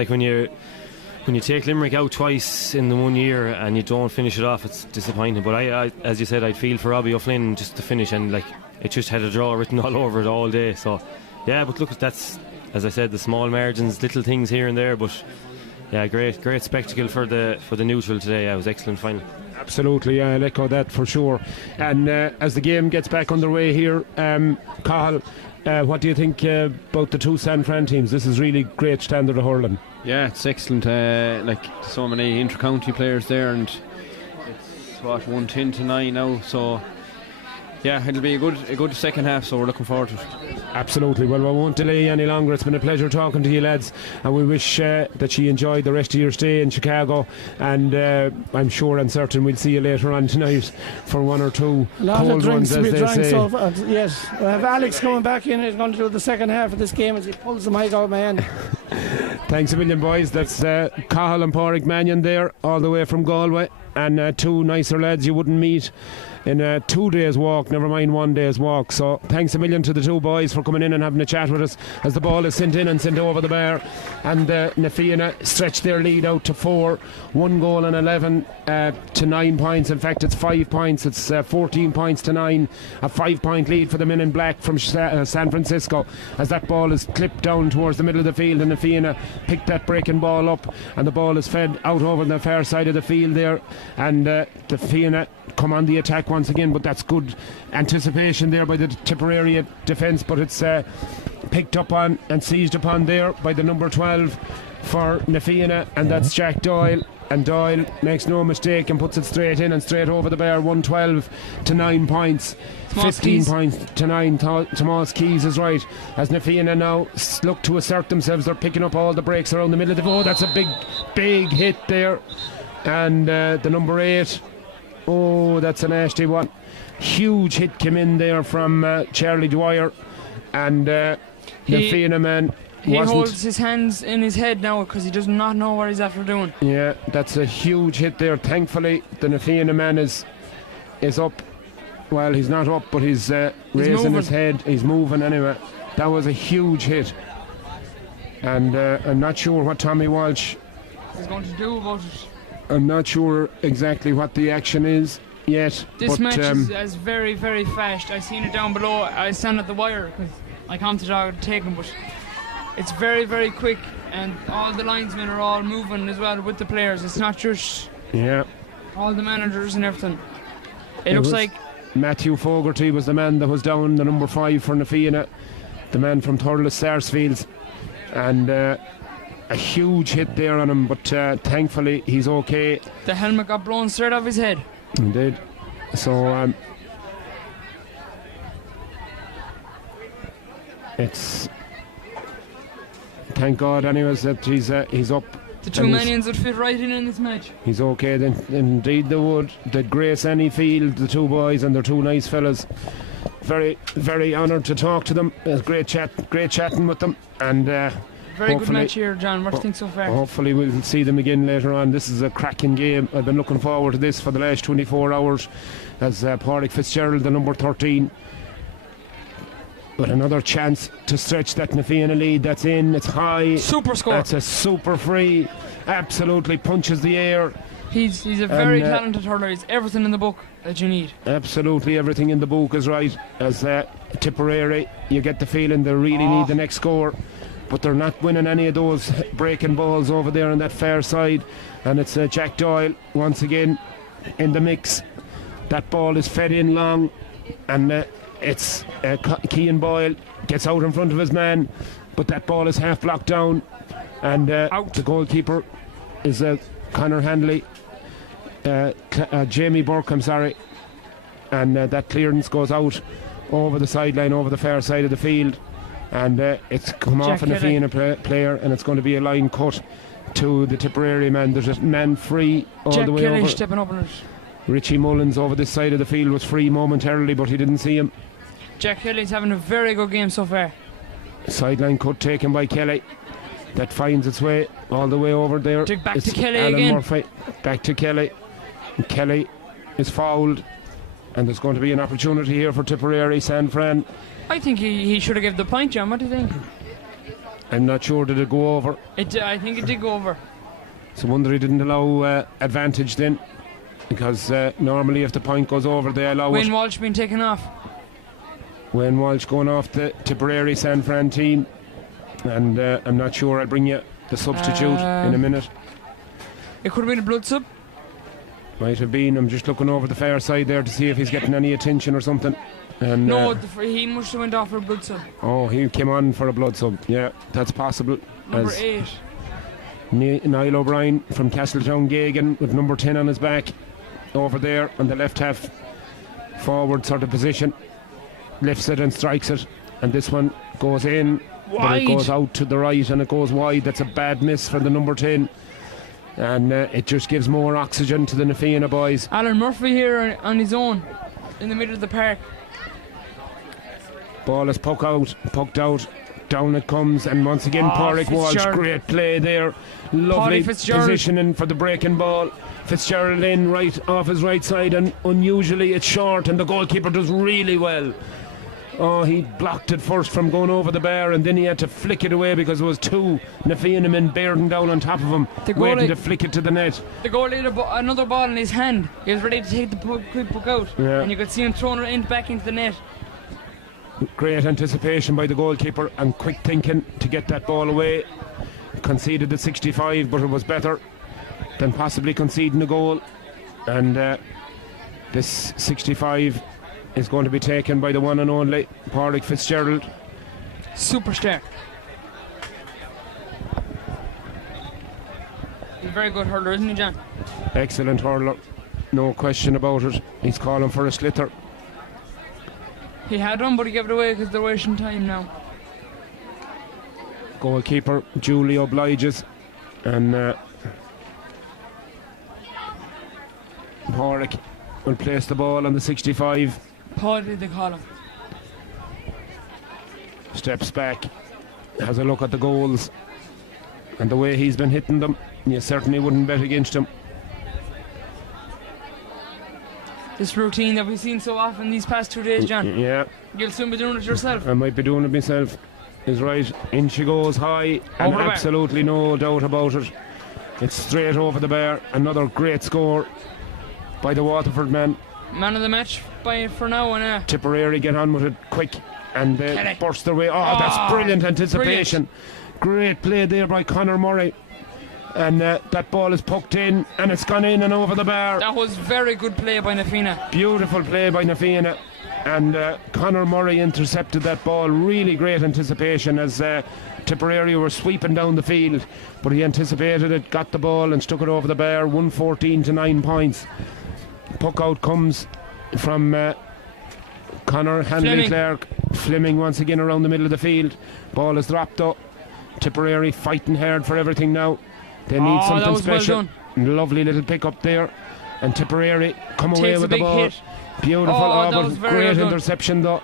when you take Limerick out twice in the 1 year and you don't finish it off, it's disappointing. But I as you said, I'd feel for Robbie O'Flynn just to finish, and it just had a draw written all over it all day. So yeah, but look, that's, as I said, the small margins, little things here and there, but yeah, great spectacle for the neutral today. Yeah, it was excellent final. Absolutely, yeah, I'll echo that for sure. And as the game gets back underway here, Cathal, what do you think about the two San Fran teams? This is really great standard of hurling. Yeah, it's excellent. So many inter-county players there, and it's 110 to 9 now. So yeah, it'll be a good second half. So we're looking forward to it. Absolutely. Well, we won't delay any longer. It's been a pleasure talking to you, lads, and we wish that you enjoy the rest of your stay in Chicago. And I'm sure and certain we'll see you later on tonight for one or two cold ones, as they say. Yes, we have Alex coming back in. He's going to do the second half of this game as he pulls the mic out of my hand. Thanks a million, boys. That's Cathal and Pádraig Mannion there, all the way from Galway, and two nicer lads you wouldn't meet in a 2 days walk, never mind 1 day's walk. So thanks a million to the two boys for coming in and having a chat with us as the ball is sent in and sent over the bar, and Na Fianna stretched their lead out to 4, 1 goal and 11 to 9 points. In fact, it's 5 points. It's 14 points to 9, a 5-point lead for the men in black from San Francisco, as that ball is clipped down towards the middle of the field, and Na Fianna picked that breaking ball up, and the ball is fed out over the far side of the field there, and the Fianna come on the attack once again, but that's good anticipation there by the Tipperary defence. But it's picked up on and seized upon there by the number 12 for Na Fianna, and that's Jack Doyle. And Doyle makes no mistake and puts it straight in and straight over the bar. 112 to 9 points. 15 points to 9. Tomas Keys is right, as Na Fianna now look to assert themselves. They're picking up all the breaks around the middle of the... Oh, that's a big hit there. And the number 8, oh, that's a nasty one. Huge hit came in there from Charlie Dwyer, and Na Fianna man he holds his hands in his head now because he does not know what he's after doing. Yeah, that's a huge hit there. Thankfully the Na Fianna man is up. Well, he's not up, but he's raising his head. He's moving anyway. That was a huge hit, and I'm not sure what Tommy Walsh is going to do about it. I'm not sure exactly what the action is yet. This match is very, very fast. I seen it down below. I stand at the wire because I come to take him, but it's very, very quick, and all the linesmen are all moving as well with the players. It's not just all the managers and everything. It looks like Matthew Fogarty was the man that was down, the number 5 for Na Fianna, the man from Thurles Sarsfields, and a huge hit there on him, but thankfully he's okay. The helmet got blown straight off his head. He did. So it's... Thank God anyways that he's up. The two Manions would fit right in this match. He's okay then. Indeed they would. They'd grace any field, the two boys, and they're two nice fellas. Very, very honoured to talk to them. Great chatting with them. And very good match here, John. What do you think so far? Hopefully we'll see them again later on. This is a cracking game. I've been looking forward to this for the last 24 hours as Pádraig Fitzgerald, the number 13, with another chance to stretch that Na Fianna lead. That's in, it's high. Super score. That's a super free. Absolutely punches the air. He's a very talented hurler. He's everything in the book that you need. Absolutely everything in the book is right. As Tipperary, you get the feeling they really need the next score, but they're not winning any of those breaking balls over there on that far side. And it's Jack Doyle once again in the mix. That ball is fed in long, and it's Cian Boyle gets out in front of his man, but that ball is half blocked down, and the goalkeeper is Conor Handley, Jamie Burke, I'm sorry, and that clearance goes out over the sideline, over the far side of the field, and it's come off an Na Fianna player, and it's going to be a line cut to the Tipperary man. There's a man free all Jack the way Kelly over. stepping up on it. Richie Mullins over this side of the field was free momentarily, but he didn't see him. Jack Kelly's having a very good game so far. Sideline cut taken by Kelly. That finds its way all the way over there. Back to Kelly Alan again. Murphy. Back to Kelly. And Kelly is fouled, and there's going to be an opportunity here for Tipperary. San Fran. I think he should have given the point, John. What do you think? I'm not sure did it go over. I think it did go over. So I wonder he didn't allow advantage then, because normally if the point goes over they allow Wayne it. Walsh being taken off. Wayne Walsh going off the Tipperary San Fran team, and I'm not sure. I'll bring you the substitute in a minute. It could have been a blood sub. Might have been. I'm just looking over the far side there to see if he's getting any attention or something. And No, he must have went off for a blood sub. oh, he came on for a blood sub. Yeah, that's possible. Number As 8. Niall O'Brien from Castletown Gagan with number 10 on his back over there on the left half forward sort of position, lifts it and strikes it, and this one goes in, but it goes out to the right and it goes wide. That's a bad miss for the number 10, and it just gives more oxygen to the Na Fianna boys. Alan Murphy here on his own in the middle of the park. Ball is poked out, down it comes, and once again Pádraig Walsh, great play there, lovely positioning for the breaking ball. Fitzgerald in right off his right side, and unusually it's short, and the goalkeeper does really well. Oh, he blocked it first from going over the bar, and then he had to flick it away because there was two Na Fianna men bearing down on top of him, waiting to flick it to the net. The goalie had another ball in his hand. He was ready to take the quick puck out, and you could see him throwing it back into the net. Great anticipation by the goalkeeper and quick thinking to get that ball away. Conceded at 65, but it was better than possibly conceding a goal. And this 65 is going to be taken by the one and only Pádraig Fitzgerald. Superstar. He's a very good hurler, isn't he, John? Excellent hurler, no question about it. He's calling for a sliotar. He had one, but he gave it away because they're wasting time now. Goalkeeper duly obliges, and Pádraig will place the ball on the 65. Paul did they call him? Steps back, has a look at the goals and the way he's been hitting them. You certainly wouldn't bet against him. This routine that we've seen so often these past 2 days, John. Yeah, You'll soon be doing it yourself. I might be doing it myself. Is right. In she goes high, and absolutely no doubt about it. It's straight over the bar. Another great score by the Waterford man. Man of the match for now. And Tipperary get on with it quick, and they burst their way. Oh, that's brilliant anticipation. Great play there by Conor Murray. And that ball is poked in, and it's gone in and over the bar. That was very good play by Na Fianna. Beautiful play by Na Fianna. And Conor Murray intercepted that ball. Really great anticipation as Tipperary were sweeping down the field, but he anticipated it, got the ball and stuck it over the bar. 114 to 9 points. Puck out comes from Conor Handley Clark. Fleming once again around the middle of the field. Ball is dropped up. Tipperary fighting hard for everything now. They need something that was special. well Lovely little pick up there. And Tipperary come away Takes a with the big ball. hit. Beautiful. That but was very great well done. interception though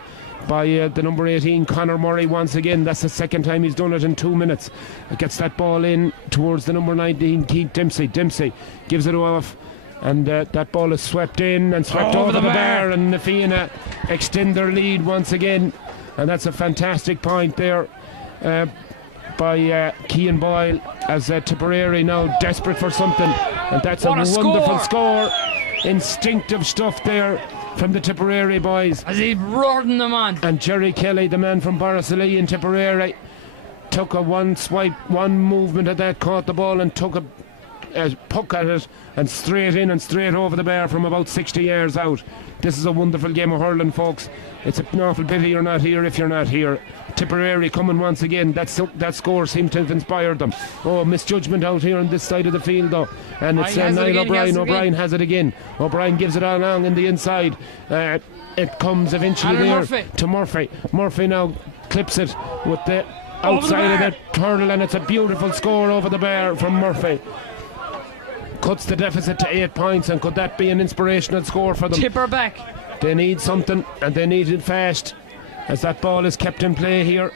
by the number 18, Conor Murray, once again. That's the second time he's done it in 2 minutes. It gets that ball in towards the number 19, Keith Dempsey. Dempsey gives it off, and that ball is swept in and swept over the bar, and the Fianna extend their lead once again. And that's a fantastic point there by Cian Boyle, as Tipperary now desperate for something. And that's What a a wonderful score. Instinctive stuff there from the Tipperary boys. As he's roaring them on. And Jerry Kelly, the man from Borrisolee in Tipperary, took a one swipe, one movement at that, caught the ball and took a puck at it, and straight in and straight over the bar from about 60 yards out. This is a wonderful game of hurling, folks. It's an awful pity you're not here if you're not here. Tipperary coming once again. That score seemed to have inspired them. Oh, misjudgment out here on this side of the field though. And it's Niall O'Brien. O'Brien has it again. O'Brien gives it all along in the inside. It comes eventually there to Murphy. Murphy now clips it with the outside of the turtle, and it's a beautiful score over the bar from Murphy. Cuts the deficit to 8 points, and could that be an inspirational score for them? Tipper back. They need something, and they need it fast, as that ball is kept in play here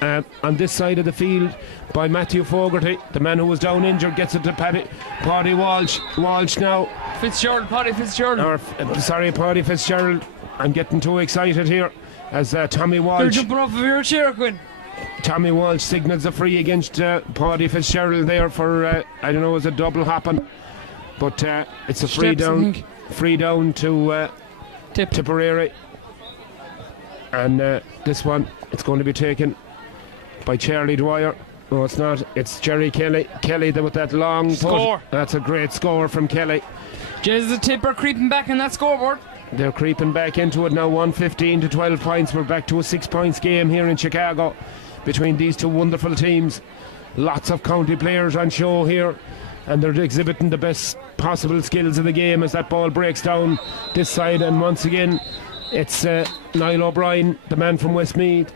on this side of the field by Matthew Fogarty. The man who was down injured gets it to Paddy Walsh. Walsh now. Paddy Fitzgerald. Paddy Fitzgerald. I'm getting too excited here as Tommy Walsh. They're jumping off of your chair, Quinn. Tommy Walsh signals a free against Paddy Fitzgerald there for, I don't know, is it double hopping? But it's a free down to Tipperary. And this one, it's going to be taken by Charlie Dwyer. No, it's not. It's Jerry Kelly. Kelly with that long score. That's a great score from Kelly. There's the Tipper creeping back in that scoreboard. They're creeping back into it now. 115 to 12 points. We're back to a 6 points game here in Chicago between these two wonderful teams. Lots of county players on show here, and they're exhibiting the best possible skills of the game as that ball breaks down this side. And once again, it's Niall O'Brien, the man from Westmeath,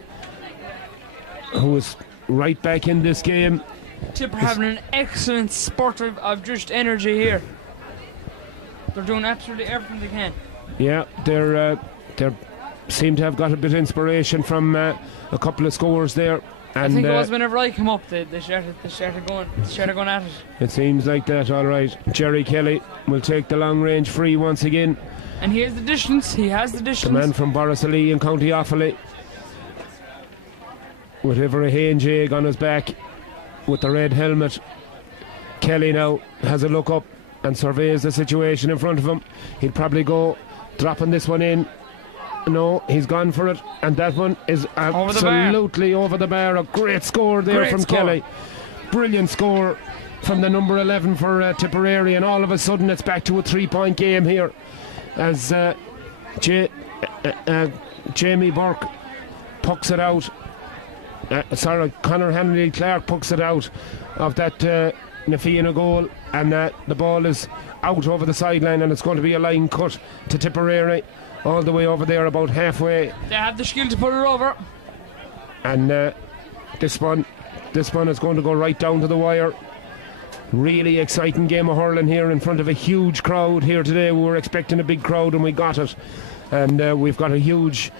who is right back in this game. Tipper having an excellent spurt of just energy here. They're doing absolutely everything they can. Yeah, they seem to have got a bit of inspiration from a couple of scores there. And I think it was whenever I come up, they started going at it. It seems like that, all right. Jerry Kelly will take the long range free once again. And here's the distance. He has the distance. The man from Borrisolee in County Offaly, with Ivory Hainjig on his back with the red helmet. Kelly now has a look up and surveys the situation in front of him. He'll probably go dropping this one in. No, he's gone for it, and that one is absolutely over the bar. A great score there from Kelly. Brilliant score from the number 11 for Tipperary, and all of a sudden it's back to a 3-point game here as Jamie Burke pucks it out. Conor Henry Clark pucks it out of that Nafiana goal, and the ball is out over the sideline, and it's going to be a line cut to Tipperary all the way over there, about halfway. They have the skill to put it over. And this one is going to go right down to the wire. Really exciting game of hurling here in front of a huge crowd here today. We were expecting a big crowd, and we got it. And we've got a huge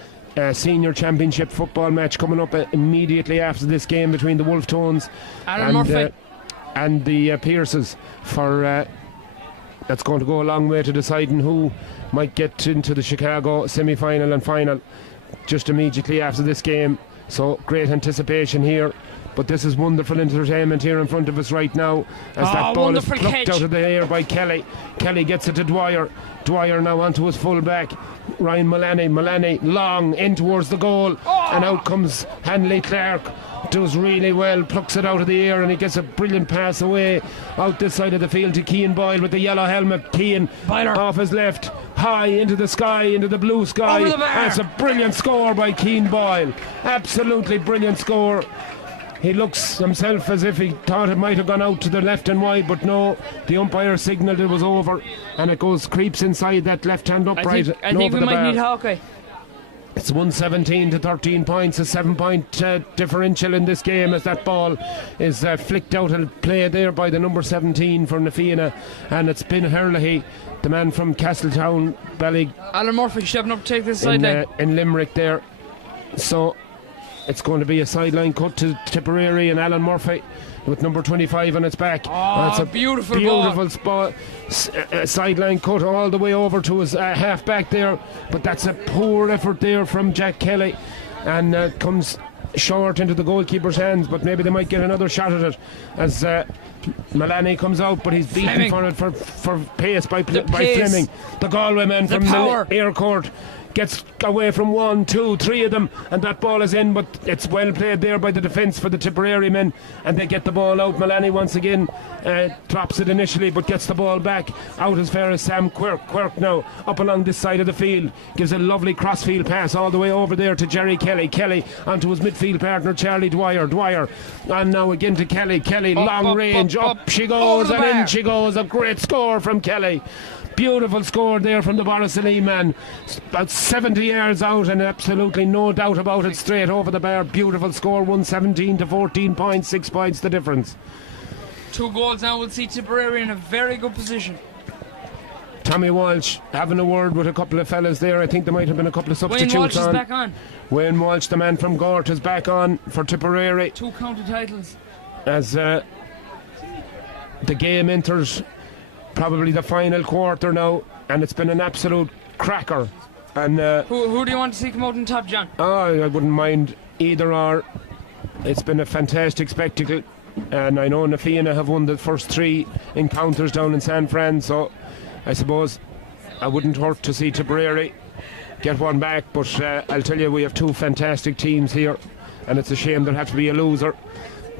senior championship football match coming up immediately after this game between the Wolf Tones and the Pierces for that's going to go a long way to deciding who might get into the Chicago semi-final and final just immediately after this game. So great anticipation here, but this is wonderful entertainment here in front of us right now as that ball is plucked out of the air by Kelly. Kelly gets it to Dwyer. Dwyer now onto his full back, Ryan Mullaney long in towards the goal, and out comes Hanley Clark. Does really well, plucks it out of the air, and he gets a brilliant pass away out this side of the field to Cian Boyle with the yellow helmet. Cian off his left, high into the sky, into the blue sky. That's a brilliant score by Cian Boyle. Absolutely brilliant score. He looks himself as if he thought it might have gone out to the left and wide, but no, the umpire signalled it was over, and it creeps inside that left hand upright. I think we might need Hawkeye. It's 117 to 13 points, a 7-point differential in this game as that ball is flicked out and played there by the number 17 for Na Fianna, and it's been Herlihy, the man from Castletown, Alan Murphy stepping up to take this sideline. In Limerick there. So it's going to be a sideline cut to Tipperary, and Alan Murphy with number 25 on its back. It's a beautiful spot. Sideline cut all the way over to his half back there, but that's a poor effort there from Jack Kelly, and comes short into the goalkeeper's hands, but maybe they might get another shot at it as Malani comes out, but he's beaten for it for pace by Fleming, the Galway man from the air court. Gets away from 1, 2, 3 of them, and that ball is in, but it's well played there by the defence for the Tipperary men, and they get the ball out. Malani once again drops it initially, but gets the ball back out as far as Sam Quirk. Quirk now up along this side of the field, gives a lovely crossfield pass all the way over there to Jerry Kelly. Kelly onto his midfield partner Charlie Dwyer, and now again to Kelly. Long range, up she goes, and in she goes. A great score from Kelly. Beautiful score there from the Borrisalee man, about 70 yards out, and absolutely no doubt about it, straight over the bar. Beautiful score, 117 to 14 points, 6 points the difference. 2 goals now will see Tipperary in a very good position. Tommy Walsh having a word with a couple of fellas there. I think there might have been a couple of substitutes. Wayne Walsh is back on. Wayne Walsh, the man from Gort, is back on for Tipperary. 2 county titles. As the game enters probably the final quarter now, and it's been an absolute cracker. And who do you want to see come out on top, John? I wouldn't mind either or. It's been a fantastic spectacle, and I know Na Fianna have won the first 3 encounters down in San Fran, so I suppose I wouldn't hurt to see Tipperary get one back, but I'll tell you, we have 2 fantastic teams here, and it's a shame there have to be a loser.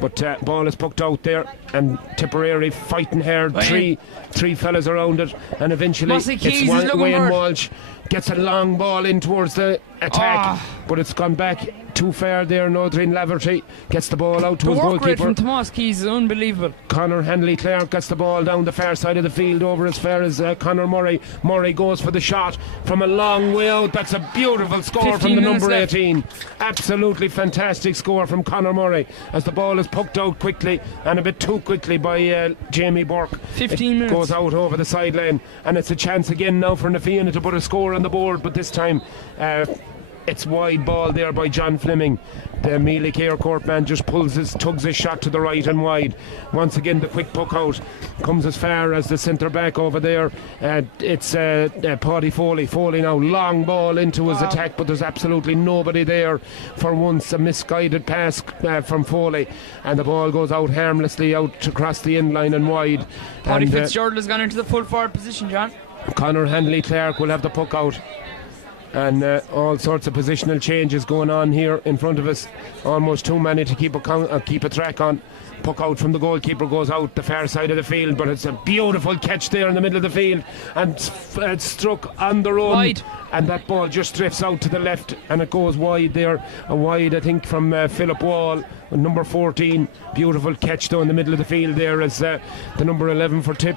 But ball is pucked out there, and Tipperary fighting hard. Three fellas around it, and eventually it's Wayne Walsh gets a long ball in towards the attack, but it's gone back too far there. Nodrin Laverty gets the ball out to his goalkeeper. The work rate from Tomas Keys is unbelievable. Conor Hanley Clark gets the ball down the far side of the field over as far as Conor Murray. Murray goes for the shot from a long way out. That's a beautiful score from the number 18. Absolutely fantastic score from Conor Murray as the ball is pucked out quickly and a bit too quickly by Jamie Burke. 15 minutes. Goes out over the sideline, and it's a chance again now for Na Fianna to put a score on the board, but this time it's wide ball there by John Fleming. The Mealy Air Court man just tugs his shot to the right and wide. Once again the quick puck out comes as far as the centre back over there. It's Paddy Foley. Foley now, long ball into his attack, but there's absolutely nobody there for once. A misguided pass from Foley, and the ball goes out harmlessly out across the end line and wide. Paddy Fitzgerald has gone into the full forward position, John. Conor Hanley Clark will have the puck out, and all sorts of positional changes going on here in front of us. Almost too many to keep a track on. Puck out from the goalkeeper goes out the far side of the field, but it's a beautiful catch there in the middle of the field, and it's struck on the run wide, and that ball just drifts out to the left and it goes wide there. A wide, I think, from Philip Wall, number 14. Beautiful catch though in the middle of the field there as the number 11 for Tip,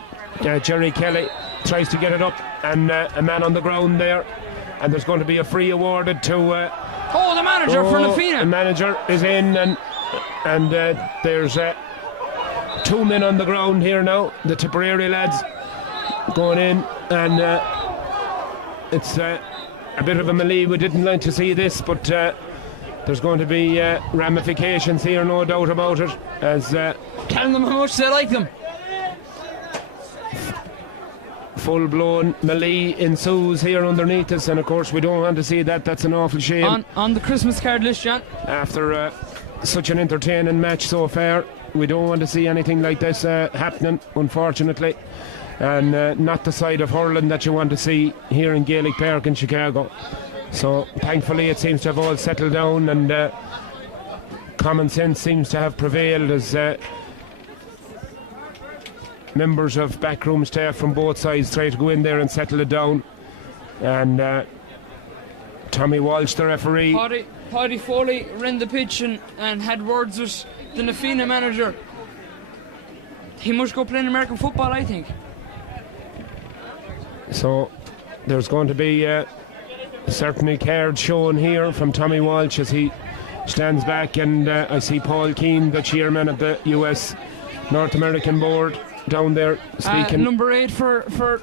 Jerry Kelly, tries to get it up, and a man on the ground there, and there's going to be a free awarded to the manager for Na Fianna. The manager is in, and there's 2 men on the ground here now, the Tipperary lads going in, and it's a bit of a melee. We didn't like to see this, but there's going to be ramifications here, no doubt about it, as tell them how much they like them. Full-blown melee ensues here underneath us, and of course we don't want to see that. That's an awful shame. On the Christmas card list, John. After such an entertaining match so far, we don't want to see anything like this happening, unfortunately, and not the side of hurling that you want to see here in Gaelic Park in Chicago. So thankfully it seems to have all settled down, and common sense seems to have prevailed as members of backroom staff from both sides try to go in there and settle it down. And Tommy Walsh, the referee. Paddy Foley ran the pitch and had words with the Na Fianna manager. He must go play in American football, I think. So there's going to be certainly card shown here from Tommy Walsh as he stands back, and I see Paul Keane, the chairman of the US North American board, down there speaking. Number 8 for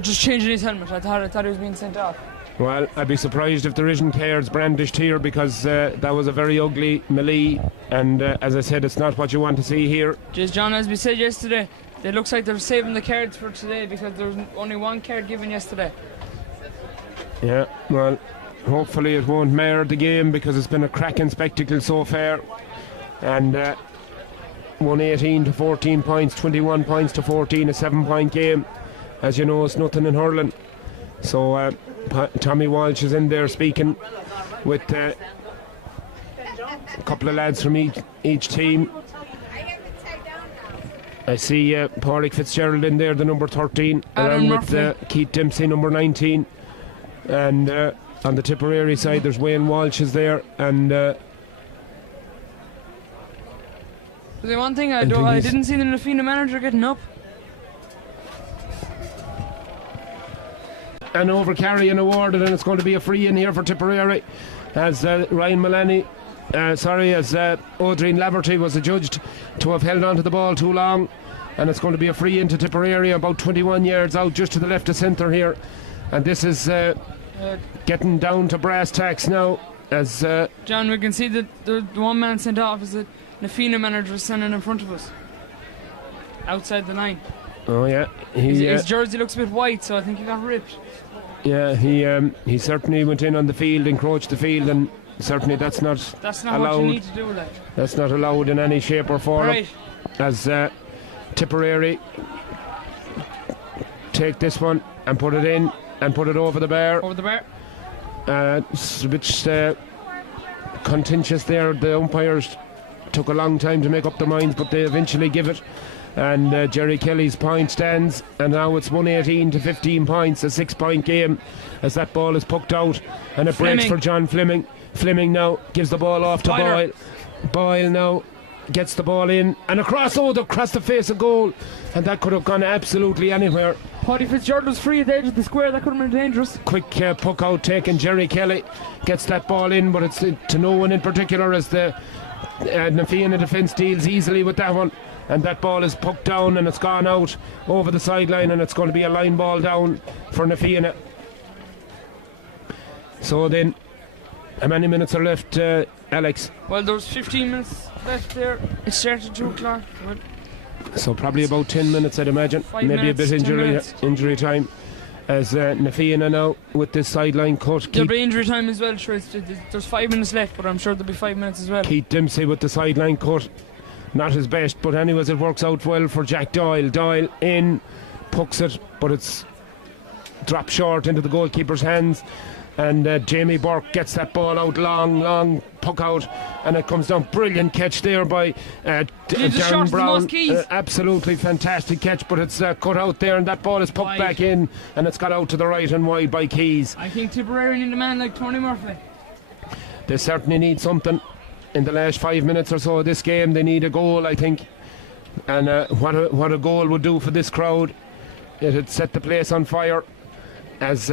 just changing his helmet. I thought he was being sent off. Well, I'd be surprised if there isn't cards brandished here, because that was a very ugly melee, and as I said, it's not what you want to see here. Just John, as we said yesterday, it looks like they're saving the cards for today because there was only one card given yesterday. Yeah, well, hopefully it won't mar the game, because it's been a cracking spectacle so far. And 118 to 14 points, 21 points to 14, a 7-point game. As you know, it's nothing in hurling. So Tommy Walsh is in there speaking with a couple of lads from each team. I see Pádraig Fitzgerald in there, the number 13, along with Keith Dempsey, number 19. And on the Tipperary side, there's Wayne Walsh is there, and the one thing I didn't see the Nafina manager getting up. An overcarrying awarded, and it's going to be a free in here for Tipperary, as Ryan Mullaney, as Odreen Laverty was adjudged to have held on to the ball too long, and it's going to be a free into Tipperary, about 21 yards out, just to the left of centre here. And this is getting down to brass tacks now, as John, we can see that the one man sent off is the Nafina manager standing in front of us, outside the line. Oh yeah, his jersey looks a bit white, so I think he got ripped. Yeah, he certainly went in on the field, encroached the field, and certainly that's not allowed. What you need to do, like. That's not allowed in any shape or form. Right. As Tipperary take this one and put it in and put it over the bar. Over the bar. It's a bit contentious there. The umpires took a long time to make up their minds, but they eventually give it. And Jerry Kelly's point stands, and now it's 118 to 15 points, a 6-point game, as that ball is pucked out, and it breaks for John Fleming. Fleming now gives the ball off to Boyle. Boyle now gets the ball in and across the face of goal, and that could have gone absolutely anywhere. Paddy Fitzgerald was free at the edge of the square. That could have been dangerous. Quick puck out taken. Jerry Kelly gets that ball in, but it's to no one in particular, as the Nafina defence deals easily with that one. And that ball is pucked down, and it's gone out over the sideline, and it's going to be a line ball down for Nafina. So then, how many minutes are left, Alex? Well, there's 15 minutes left there. It started at 2 o'clock. So probably about 10 minutes, I'd imagine. Maybe a bit injury time. As Nafina now with this sideline cut. There'll be injury time as well. Sure, there's 5 minutes left, but I'm sure there'll be 5 minutes as well. Keith Dempsey with the sideline cut. Not his best, but anyways, it works out well for Jack Doyle. Doyle in, pucks it, but it's dropped short into the goalkeeper's hands. And Jamie Burke gets that ball out, long puck out, and it comes down. Brilliant catch there by Darren Brown. Absolutely fantastic catch, but it's cut out there, and that ball is pucked back in, and it's got out to the right and wide by Keys. I think Tipperary need a man like Tony Murphy. They certainly need something. In the last 5 minutes or so of this game, they need a goal, I think. And what a goal would do for this crowd. It'd set the place on fire. As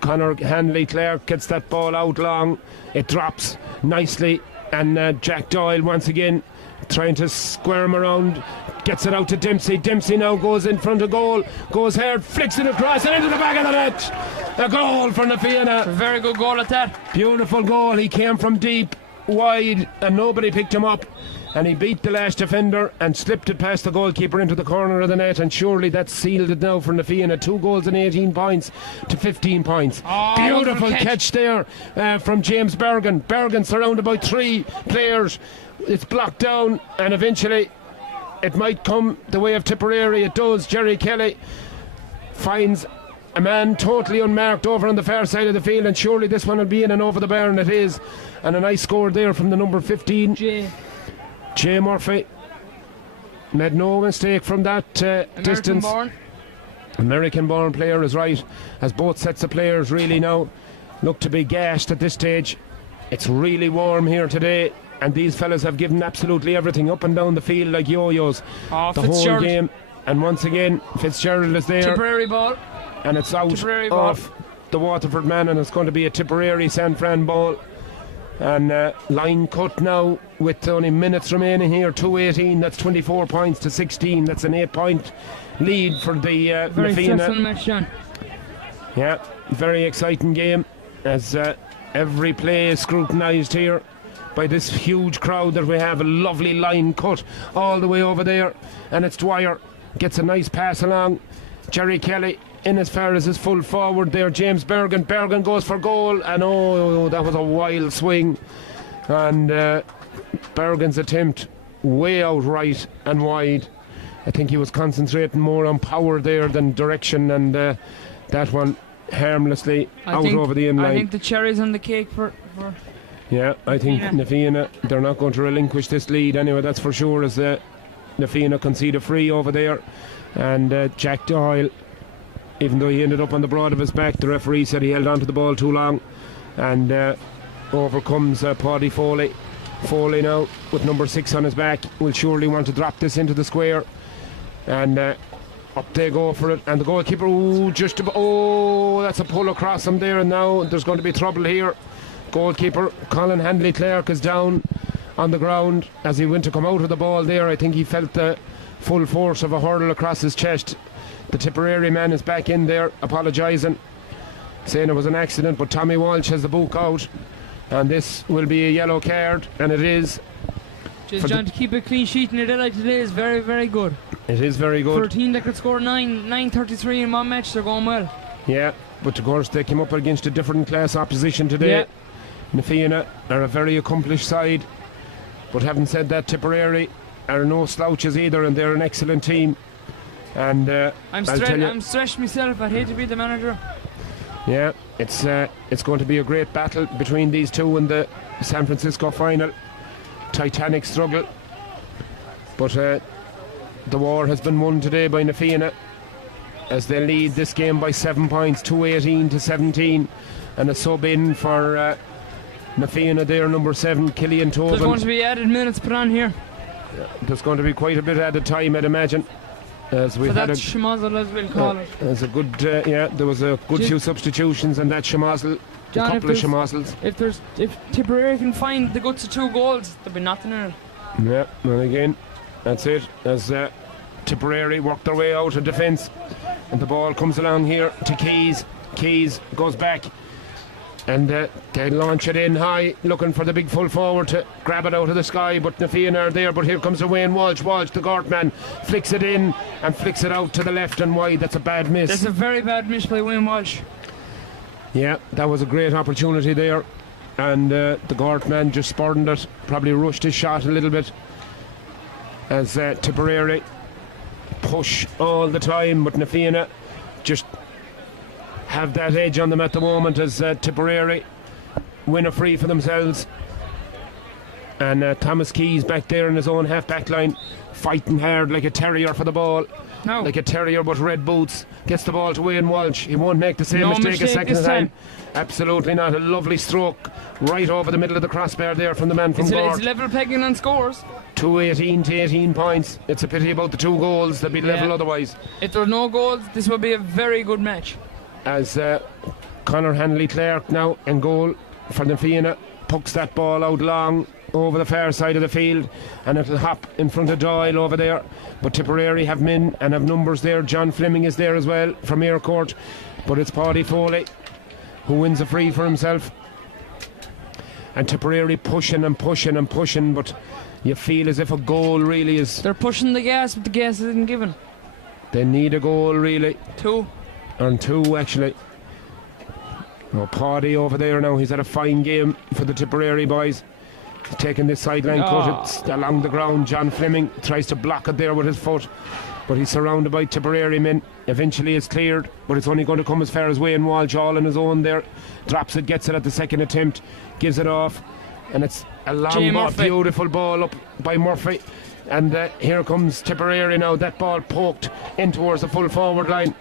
Conor Hanley-Clark gets that ball out long, it drops nicely, and Jack Doyle once again trying to squirm around, gets it out to Dempsey. Dempsey now goes in front of goal, goes hard, flicks it across and into the back of the net. A goal for Nafina. A very good goal at that. Beautiful goal. He came from deep, wide, and nobody picked him up, and he beat the last defender and slipped it past the goalkeeper into the corner of the net, and surely that's sealed it now for Nafina. 2 goals and 18 points to 15 points. Beautiful catch there from James Bergen. Bergen surrounded by 3 players. It's blocked down, and eventually it might come the way of Tipperary. It does. Jerry Kelly finds a man totally unmarked over on the far side of the field, and surely this one will be in and over the bar, and it is. And a nice score there from the number 15, Jay Murphy. Made no mistake from that distance. American-born player is right, as both sets of players really now look to be gashed at this stage. It's really warm here today, and these fellas have given absolutely everything up and down the field like yo-yos the whole game. And once again, Fitzgerald is there. Tipperary ball. And it's out off the Waterford man, and it's going to be a Tipperary San Fran ball. And line cut now with only minutes remaining here. 2:18. That's 24 points to 16. That's an 8-point lead for the Very Nafina. stressful match, John. Yeah, very exciting game as every play is scrutinised here by this huge crowd that we have. A lovely line cut all the way over there, and it's Dwyer gets a nice pass along. Jerry Kelly in as far as his full forward there. James Bergen goes for goal, and oh, that was a wild swing, and Bergen's attempt way out right and wide. I think he was concentrating more on power there than direction, and that one harmlessly over the in line. I think the cherries on the cake for yeah, I think Nafina, they're not going to relinquish this lead anyway, that's for sure, as Nafina concede a free over there. And Jack Doyle, even though he ended up on the broad of his back, the referee said he held on to the ball too long. And over comes Paddy Foley. Foley now with number 6 on his back will surely want to drop this into the square. And up they go for it, and the goalkeeper, that's a pull across him there, and now there's going to be trouble here. Goalkeeper Colin Handley Clark is down on the ground as he went to come out of the ball there. I think he felt the full force of a hurl across his chest. The Tipperary man is back in there apologising, saying it was an accident, but Tommy Walsh has the book out, and this will be a yellow card, and it is. Just John, to keep a clean sheet in a day like today is very, very good. It is very good. For a team that could score 933 in one match, they're going well. Yeah, but of course they came up against a different class opposition today. Yeah. Nafina are a very accomplished side, but having said that, Tipperary are no slouches either, and they're an excellent team. And I'm stretched myself. I'd hate to be the manager. Yeah, it's going to be a great battle between these two in the San Francisco final. Titanic struggle, but the war has been won today by Nafina as they lead this game by 7 points, 2:18 to 17, and a sub in for Nafina there, number 7, Killian Tobin. There's going to be added minutes put on here. Yeah, there's going to be quite a bit added time, I'd imagine. As we've had a schmozzle, as we'll call it. There's a good, there was a good few substitutions, and that schmozzle, a couple of schmozzles. If Tipperary can find the guts of 2 goals, there'll be nothing in it. Yeah, and again, that's it. As Tipperary work their way out of defence, and the ball comes along here to Keys. Keys goes back, and they launch it in high, looking for the big full forward to grab it out of the sky, but Nafina are there. But here comes Wayne Walsh. Walsh, the guard man, flicks it in and flicks it out to the left and wide. That's a bad miss. That's a very bad miss by Wayne Walsh. Yeah, that was a great opportunity there, and the guard man just spurned it, probably rushed his shot a little bit, as Tipperary push all the time, but Nafina just have that edge on them at the moment as Tipperary win a free for themselves. And Thomas Keys back there in his own half-back line, fighting hard like a terrier for the ball. No. Like a terrier but red boots. Gets the ball to Wayne Walsh. He won't make the same mistake a second time. Absolutely not. A lovely stroke right over the middle of the crossbar there from the man from Gord. It's level pegging on scores. 2:18 to 18 points. It's a pity about the 2 goals. They'd be level otherwise. If there are no goals, this will be a very good match. As Conor Hanley Clark now in goal for Nafina, pucks that ball out long over the far side of the field, and it'll hop in front of Doyle over there. But Tipperary have men and have numbers there. John Fleming is there as well from Aircourt, but it's Paddy Foley who wins a free for himself. And Tipperary pushing and pushing and pushing, but you feel as if a goal really is. They're pushing the gas, but the gas isn't given. They need a goal really. 2. And 2 actually. Oh, Paddy over there now, he's had a fine game for the Tipperary boys. He's taking this sideline cut, it's along the ground. John Fleming tries to block it there with his foot, but he's surrounded by Tipperary men. Eventually it's cleared, but it's only going to come as far as Wayne Walsh all on his own there. Drops it, gets it at the second attempt, gives it off, and it's a long ball, beautiful ball up by Murphy. And here comes Tipperary now. That ball poked in towards the full forward line.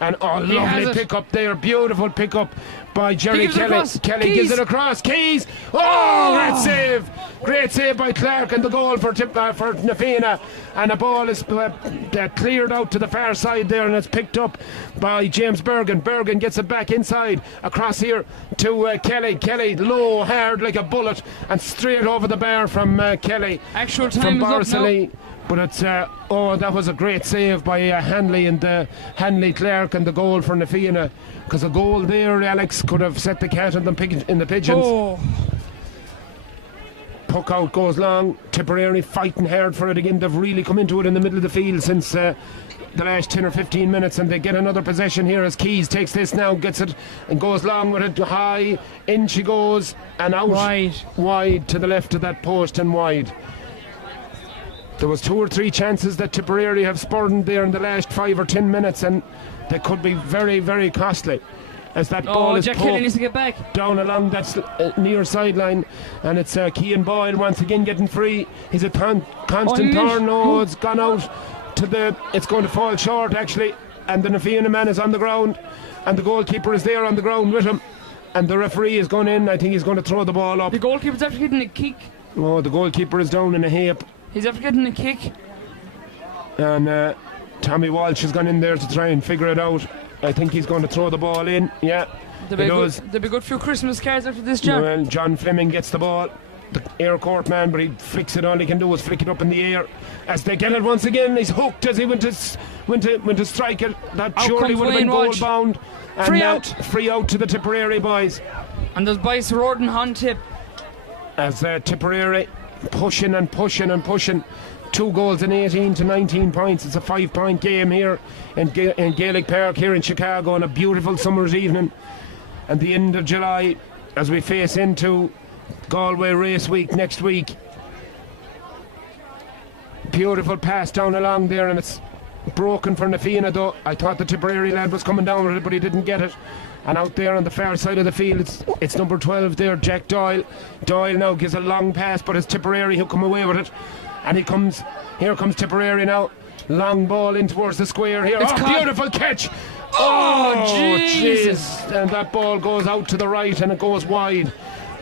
And lovely pick up there, beautiful pick up by Jerry Kelly. Kelly gives it across. Keys, great save! Great save by Clark, and the goal for Na Fianna, and the ball is cleared out to the far side there, and it's picked up by James Bergen. Bergen gets it back inside, across here to Kelly. Kelly low, hard like a bullet, and straight over the bar from Kelly. Actual From time is up now. But it's that was a great save by Hanley and Hanley Clark, and the goal for Na Fianna, because a goal there, Alex, could have set the cat in the pigeons. Oh, Puck out goes long. Tipperary fighting hard for it again. They've really come into it in the middle of the field since the last 10 or 15 minutes, and they get another possession here as Keys takes this now, gets it and goes long with it, high, in she goes, and out wide to the left of that post and wide. There was 2 or 3 chances that Tipperary have spurned there in the last 5 or 10 minutes, and they could be very, very costly, as that ball is Jack Kelly needs poked to get back. down along that near sideline, and it's Cian Boyle once again getting free. He's a constant turn. No, it's gone out to it's going to fall short actually, and the Na Fianna man is on the ground, and the goalkeeper is there on the ground with him, and the referee is going in. I think he's going to throw the ball up. The goalkeeper's after getting a kick. Oh, the goalkeeper is down in a heap, He's after getting a kick. and Tommy Walsh has gone in there to try and figure it out. I think he's going to throw the ball in. Yeah, There'll be a good few Christmas cards after this, John. Well, John Fleming gets the ball, the air court man, but he flicks it. All he can do is flick it up in the air. As they get it once again, he's hooked as he went to strike it. That Out surely comes would have been Wayne goal Walsh. bound. And Free out. Free out to the Tipperary boys. And there's Bice Roden on tip. As Tipperary pushing and pushing and pushing. 2 goals in 18 to 19 points. It's a 5-point game here in Gaelic Park here in Chicago on a beautiful summer's evening. And the end of July, as we face into Galway Race Week next week. Beautiful pass down along there, and it's broken for Na Fianna though. I thought the Tipperary lad was coming down with it, but he didn't get it. And out there on the far side of the field, it's number 12 there, Jack Doyle. Doyle now gives a long pass, but it's Tipperary who come away with it. And here comes Tipperary now. Long ball in towards the square here. It's caught. Beautiful catch. Oh, Jesus. And that ball goes out to the right and it goes wide.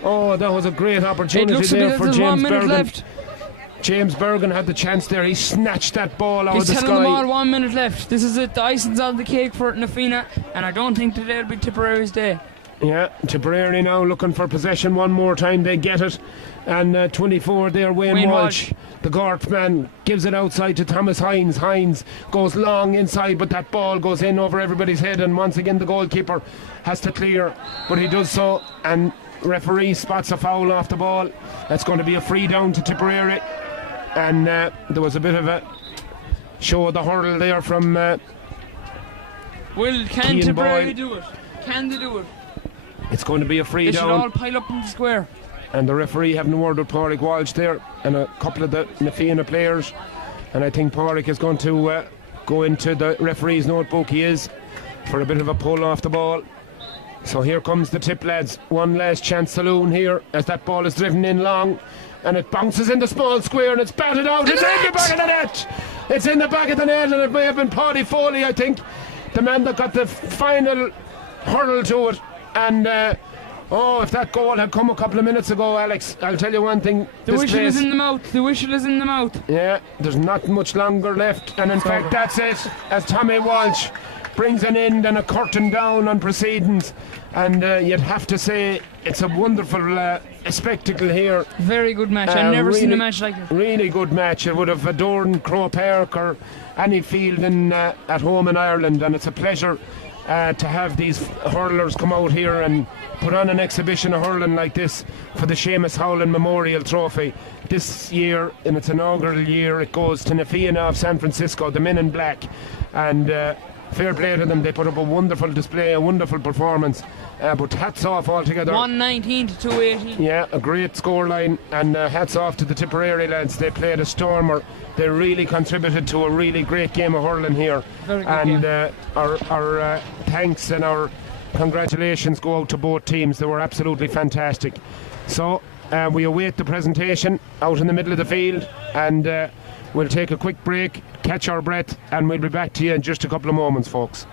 Oh, that was a great It opportunity looks to be there that for there's 1 James minute Bergen. left. James Bergen had the chance there. He snatched that ball out He's of the telling them all sky. 1 minute left. This is it. The icing's on the cake for Na Fianna, and I don't think today'll be Tipperary's day. Yeah, Tipperary now looking for possession one more time. They get it. And 24 there, Wayne Walsh. The Gort man gives it outside to Thomas Hines. Hines goes long inside, but that ball goes in over everybody's head. And once again, the goalkeeper has to clear, but he does so. And referee spots a foul off the ball. That's going to be a free down to Tipperary. And there was a bit of a show of the hurl there from Can Cian Tipperary Boyle. do it? Can they do it? It's going to be a free They should down. all pile up in the square. And the referee having a word with Pádraig Walsh there, and a couple of the Na Fianna players. And I think Pádraig is going to go into the referee's notebook. He is, for a bit of a pull off the ball. So here comes the Tip lads. One last chance saloon here as that ball is driven in long, and it bounces in the small square and it's batted out. It's in the back of the net. It's in the back of the net, and it may have been Paddy Foley, I think, the man that got the final hurl to it. And if that goal had come a couple of minutes ago, Alex, I'll tell you one thing. The whistle is in the mouth. The whistle is in the mouth. Yeah, there's not much longer left, and in fact that's it, as Tommy Walsh brings an end and a curtain down on proceedings. And you'd have to say it's a wonderful spectacle here. Very good match. I've never seen a match like it. Really good match. It would have adorned Croke Park or any field at home in Ireland, and it's a pleasure to have these hurlers come out here and put on an exhibition of hurling like this for the Seamus Howland Memorial Trophy. This year, in its inaugural year, it goes to Na Fianna of San Francisco, the men in black. And fair play to them. They put up a wonderful display, a wonderful performance. But hats off altogether. 119 to 218. Yeah, a great scoreline, and hats off to the Tipperary lads. They played a stormer. They really contributed to a really great game of hurling here. Very good and game. Our thanks and our congratulations go out to both teams. They were absolutely fantastic. So we await the presentation out in the middle of the field, and we'll take a quick break, catch our breath, and we'll be back to you in just a couple of moments, folks.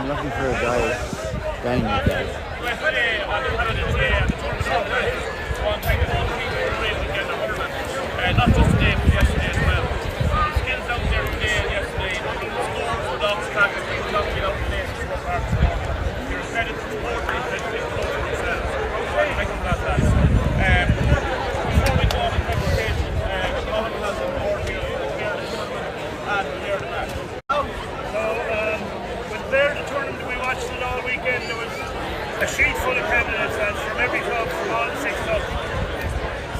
I'm looking for a guy down with that. Not just today, but yesterday as well. The skills out there today and yesterday, scores for dogs, tackles, they were not being out today to score parts. You're credit to the board, they credit to themselves. I think that's that. Before we go on the presentation, Colin has a board here for the Clare and Clare the match. So, with Clare the tournament, we watched it all weekend. There was a sheet full of candidates and from every club, from all the 6 clubs.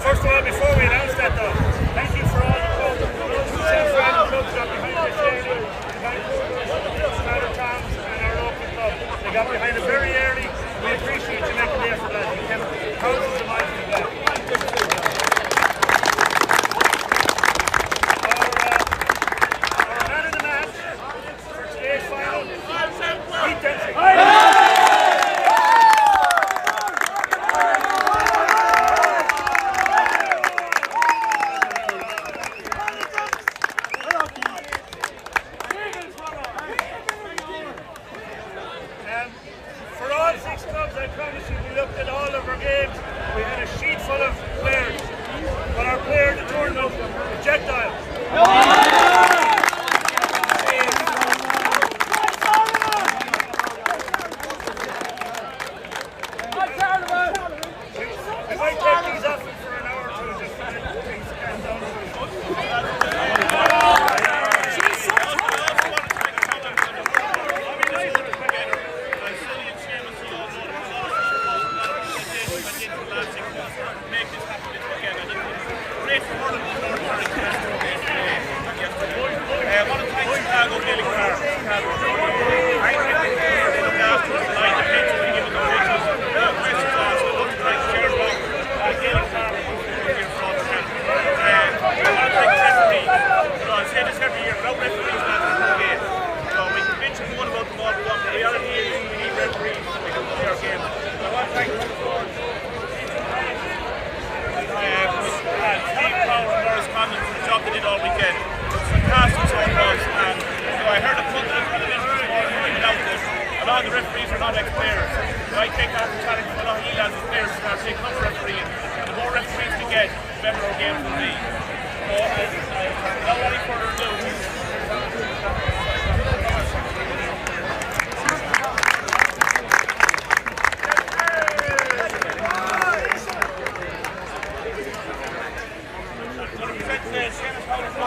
First of all, before we announce that though, thank you for all the clubs, those who sent for the clubs got behind this early, Vancouver, Towns and our local club. They got behind it very early. We appreciate you making the effort, lads. You came thousands of miles from that. Our man of the match for today's final, Pete Dempsey. For all 6 clubs, I promise you, we looked at all of our games. We had a sheet full of players. But our player in the tournament, projectile. We might take these off for an hour or two just to get things calmed down. The referees are not ex-players. So I take that challenge for a lot of you lads as players to start taking up refereeing. And the more referees we get, the better our games will be. So without any further ado, Seamus Howland. A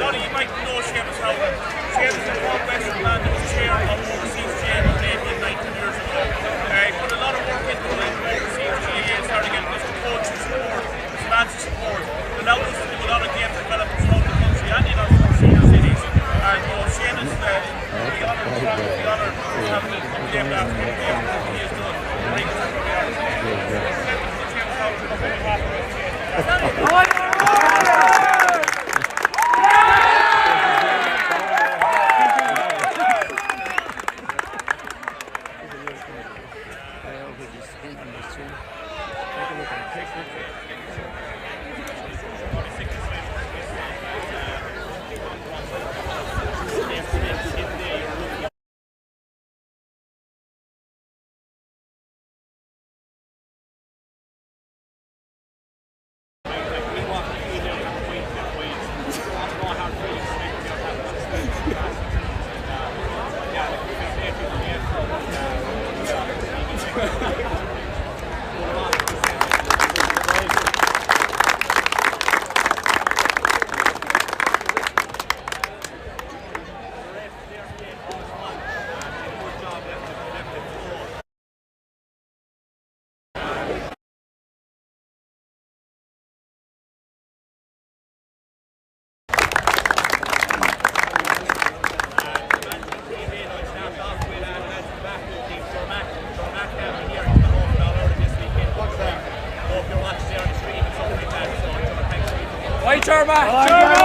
lot of you might know Seamus Howland. Seamus is a Northwestern man that was chair of overseas GAA maybe 19 years ago. He put a lot of work into overseas GAA, starting getting us the coaching support, the financial support. Allowed us to do a lot of game development throughout the country and in our four senior cities. And Seamus, the honour of having it named after him. He has done great work for the organisation. Seamus Howland on behalf of us. White German!